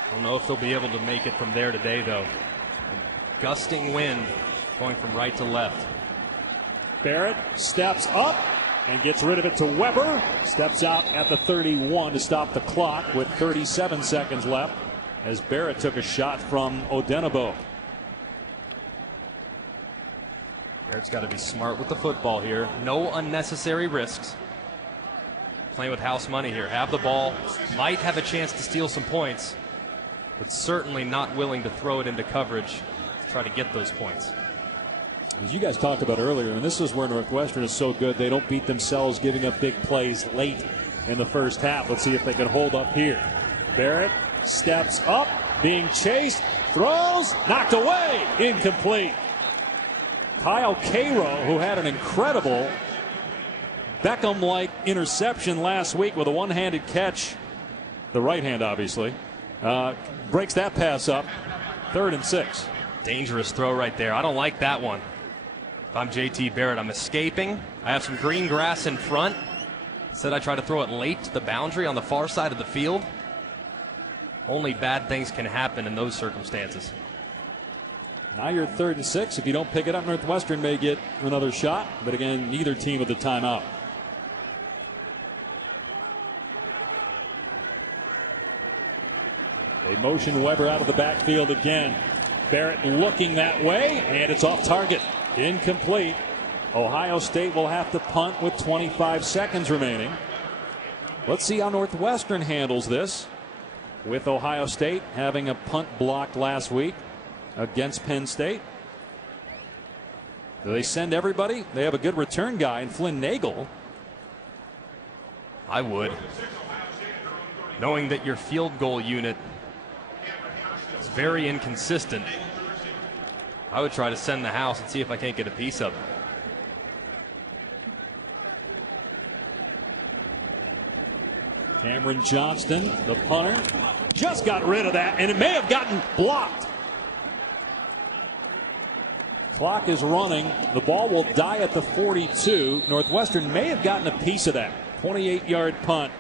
I don't know if they'll be able to make it from there today, though. Gusting wind going from right to left. Barrett steps up and gets rid of it to Weber. Steps out at the 31 to stop the clock with 37 seconds left as Barrett took a shot from Odenabo. Barrett's got to be smart with the football here. No unnecessary risks. Playing with house money here. Have the ball. Might have a chance to steal some points, but certainly not willing to throw it into coverage to try to get those points. As you guys talked about earlier, and this is where Northwestern is so good, they don't beat themselves giving up big plays late in the first half. Let's see if they can hold up here. Barrett steps up, being chased, throws, knocked away, incomplete. Kyle Cairo, who had an incredible Beckham-like interception last week with a one-handed catch, the right hand obviously, breaks that pass up. 3rd and 6. Dangerous throw right there. I don't like that one. If I'm JT Barrett, I'm escaping. I have some green grass in front. Instead, I try to throw it late to the boundary on the far side of the field. Only bad things can happen in those circumstances. Now you're 3rd and 6. If you don't pick it up, Northwestern may get another shot. But again, neither team with the timeout. They motion Weber out of the backfield again. Barrett looking that way, and it's off target. Incomplete. Ohio State will have to punt with 25 seconds remaining. Let's see how Northwestern handles this, with Ohio State having a punt blocked last week against Penn State. Do they send everybody? They have a good return guy in Flynn Nagel. I would. Knowing that your field goal unit is very inconsistent, I would try to send the house and see if I can't get a piece of it. Cameron Johnston, the punter, just got rid of that, and it may have gotten blocked. Clock is running. The ball will die at the 42. Northwestern may have gotten a piece of that. 28-yard punt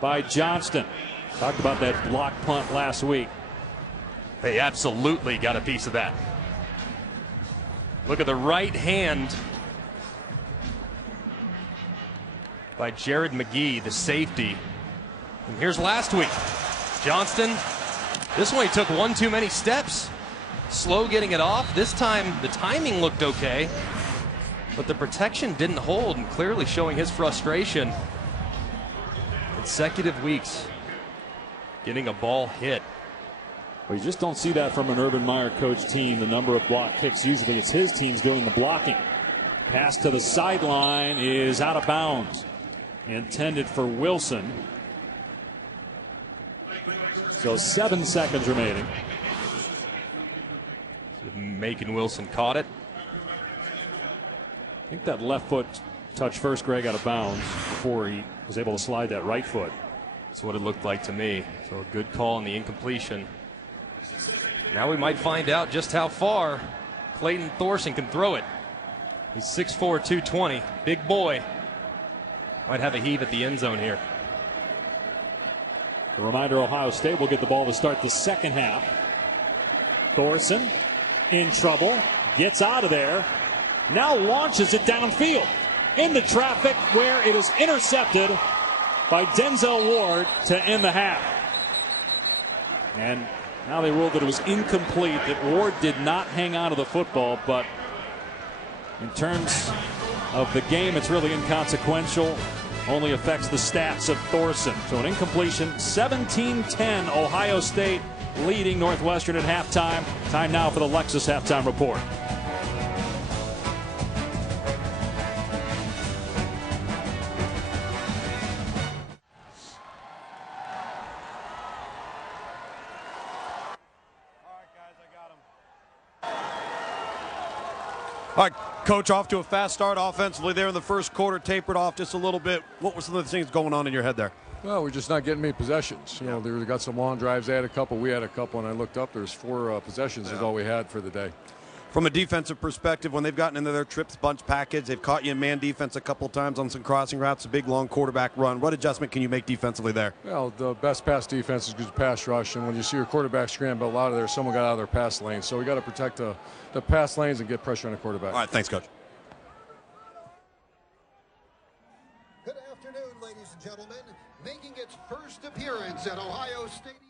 by Johnston. Talked about that block punt last week. They absolutely got a piece of that. Look at the right hand by Jared McGee, the safety. And here's last week. Johnston, this one he took one too many steps. Slow getting it off. This time the timing looked okay, but the protection didn't hold, and clearly showing his frustration. Consecutive weeks getting a ball hit. Well, you just don't see that from an Urban Meyer coach team, the number of block kicks. Usually it's his team's doing the blocking. Pass to the sideline is out of bounds. Intended for Wilson. So 7 seconds remaining. Macon Wilson caught it. I think that left foot touched first Greg out of bounds before he was able to slide that right foot. That's what it looked like to me. So a good call on the incompletion. Now we might find out just how far Clayton Thorson can throw it. He's 6'4", 220. Big boy. Might have a heave at the end zone here. A reminder, Ohio State will get the ball to start the second half. Thorson in trouble. Gets out of there. Now launches it downfield into traffic where it is intercepted by Denzel Ward to end the half. And now they ruled that it was incomplete, that Ward did not hang on to the football, but in terms of the game, it's really inconsequential. Only affects the stats of Thorson. So an incompletion, 17-10, Ohio State leading Northwestern at halftime. Time now for the Lexus halftime report. All right, Coach, off to a fast start offensively there in the first quarter, tapered off just a little bit. What were some of the things going on in your head there? Well, we're just not getting many possessions. You know, they got some long drives. They had a couple. We had a couple, and I looked up. There's 4 possessions is all we had for the day. From a defensive perspective, when they've gotten into their trips bunch package, they've caught you in man defense a couple times on some crossing routes, a big long quarterback run. What adjustment can you make defensively there? Well, the best pass defense is good pass rush, and when you see your quarterback scramble out of there, someone got out of their pass lane. So we got to protect the pass lanes and get pressure on the quarterback. All right, thanks, Coach. gentlemen, making its first appearance at Ohio State.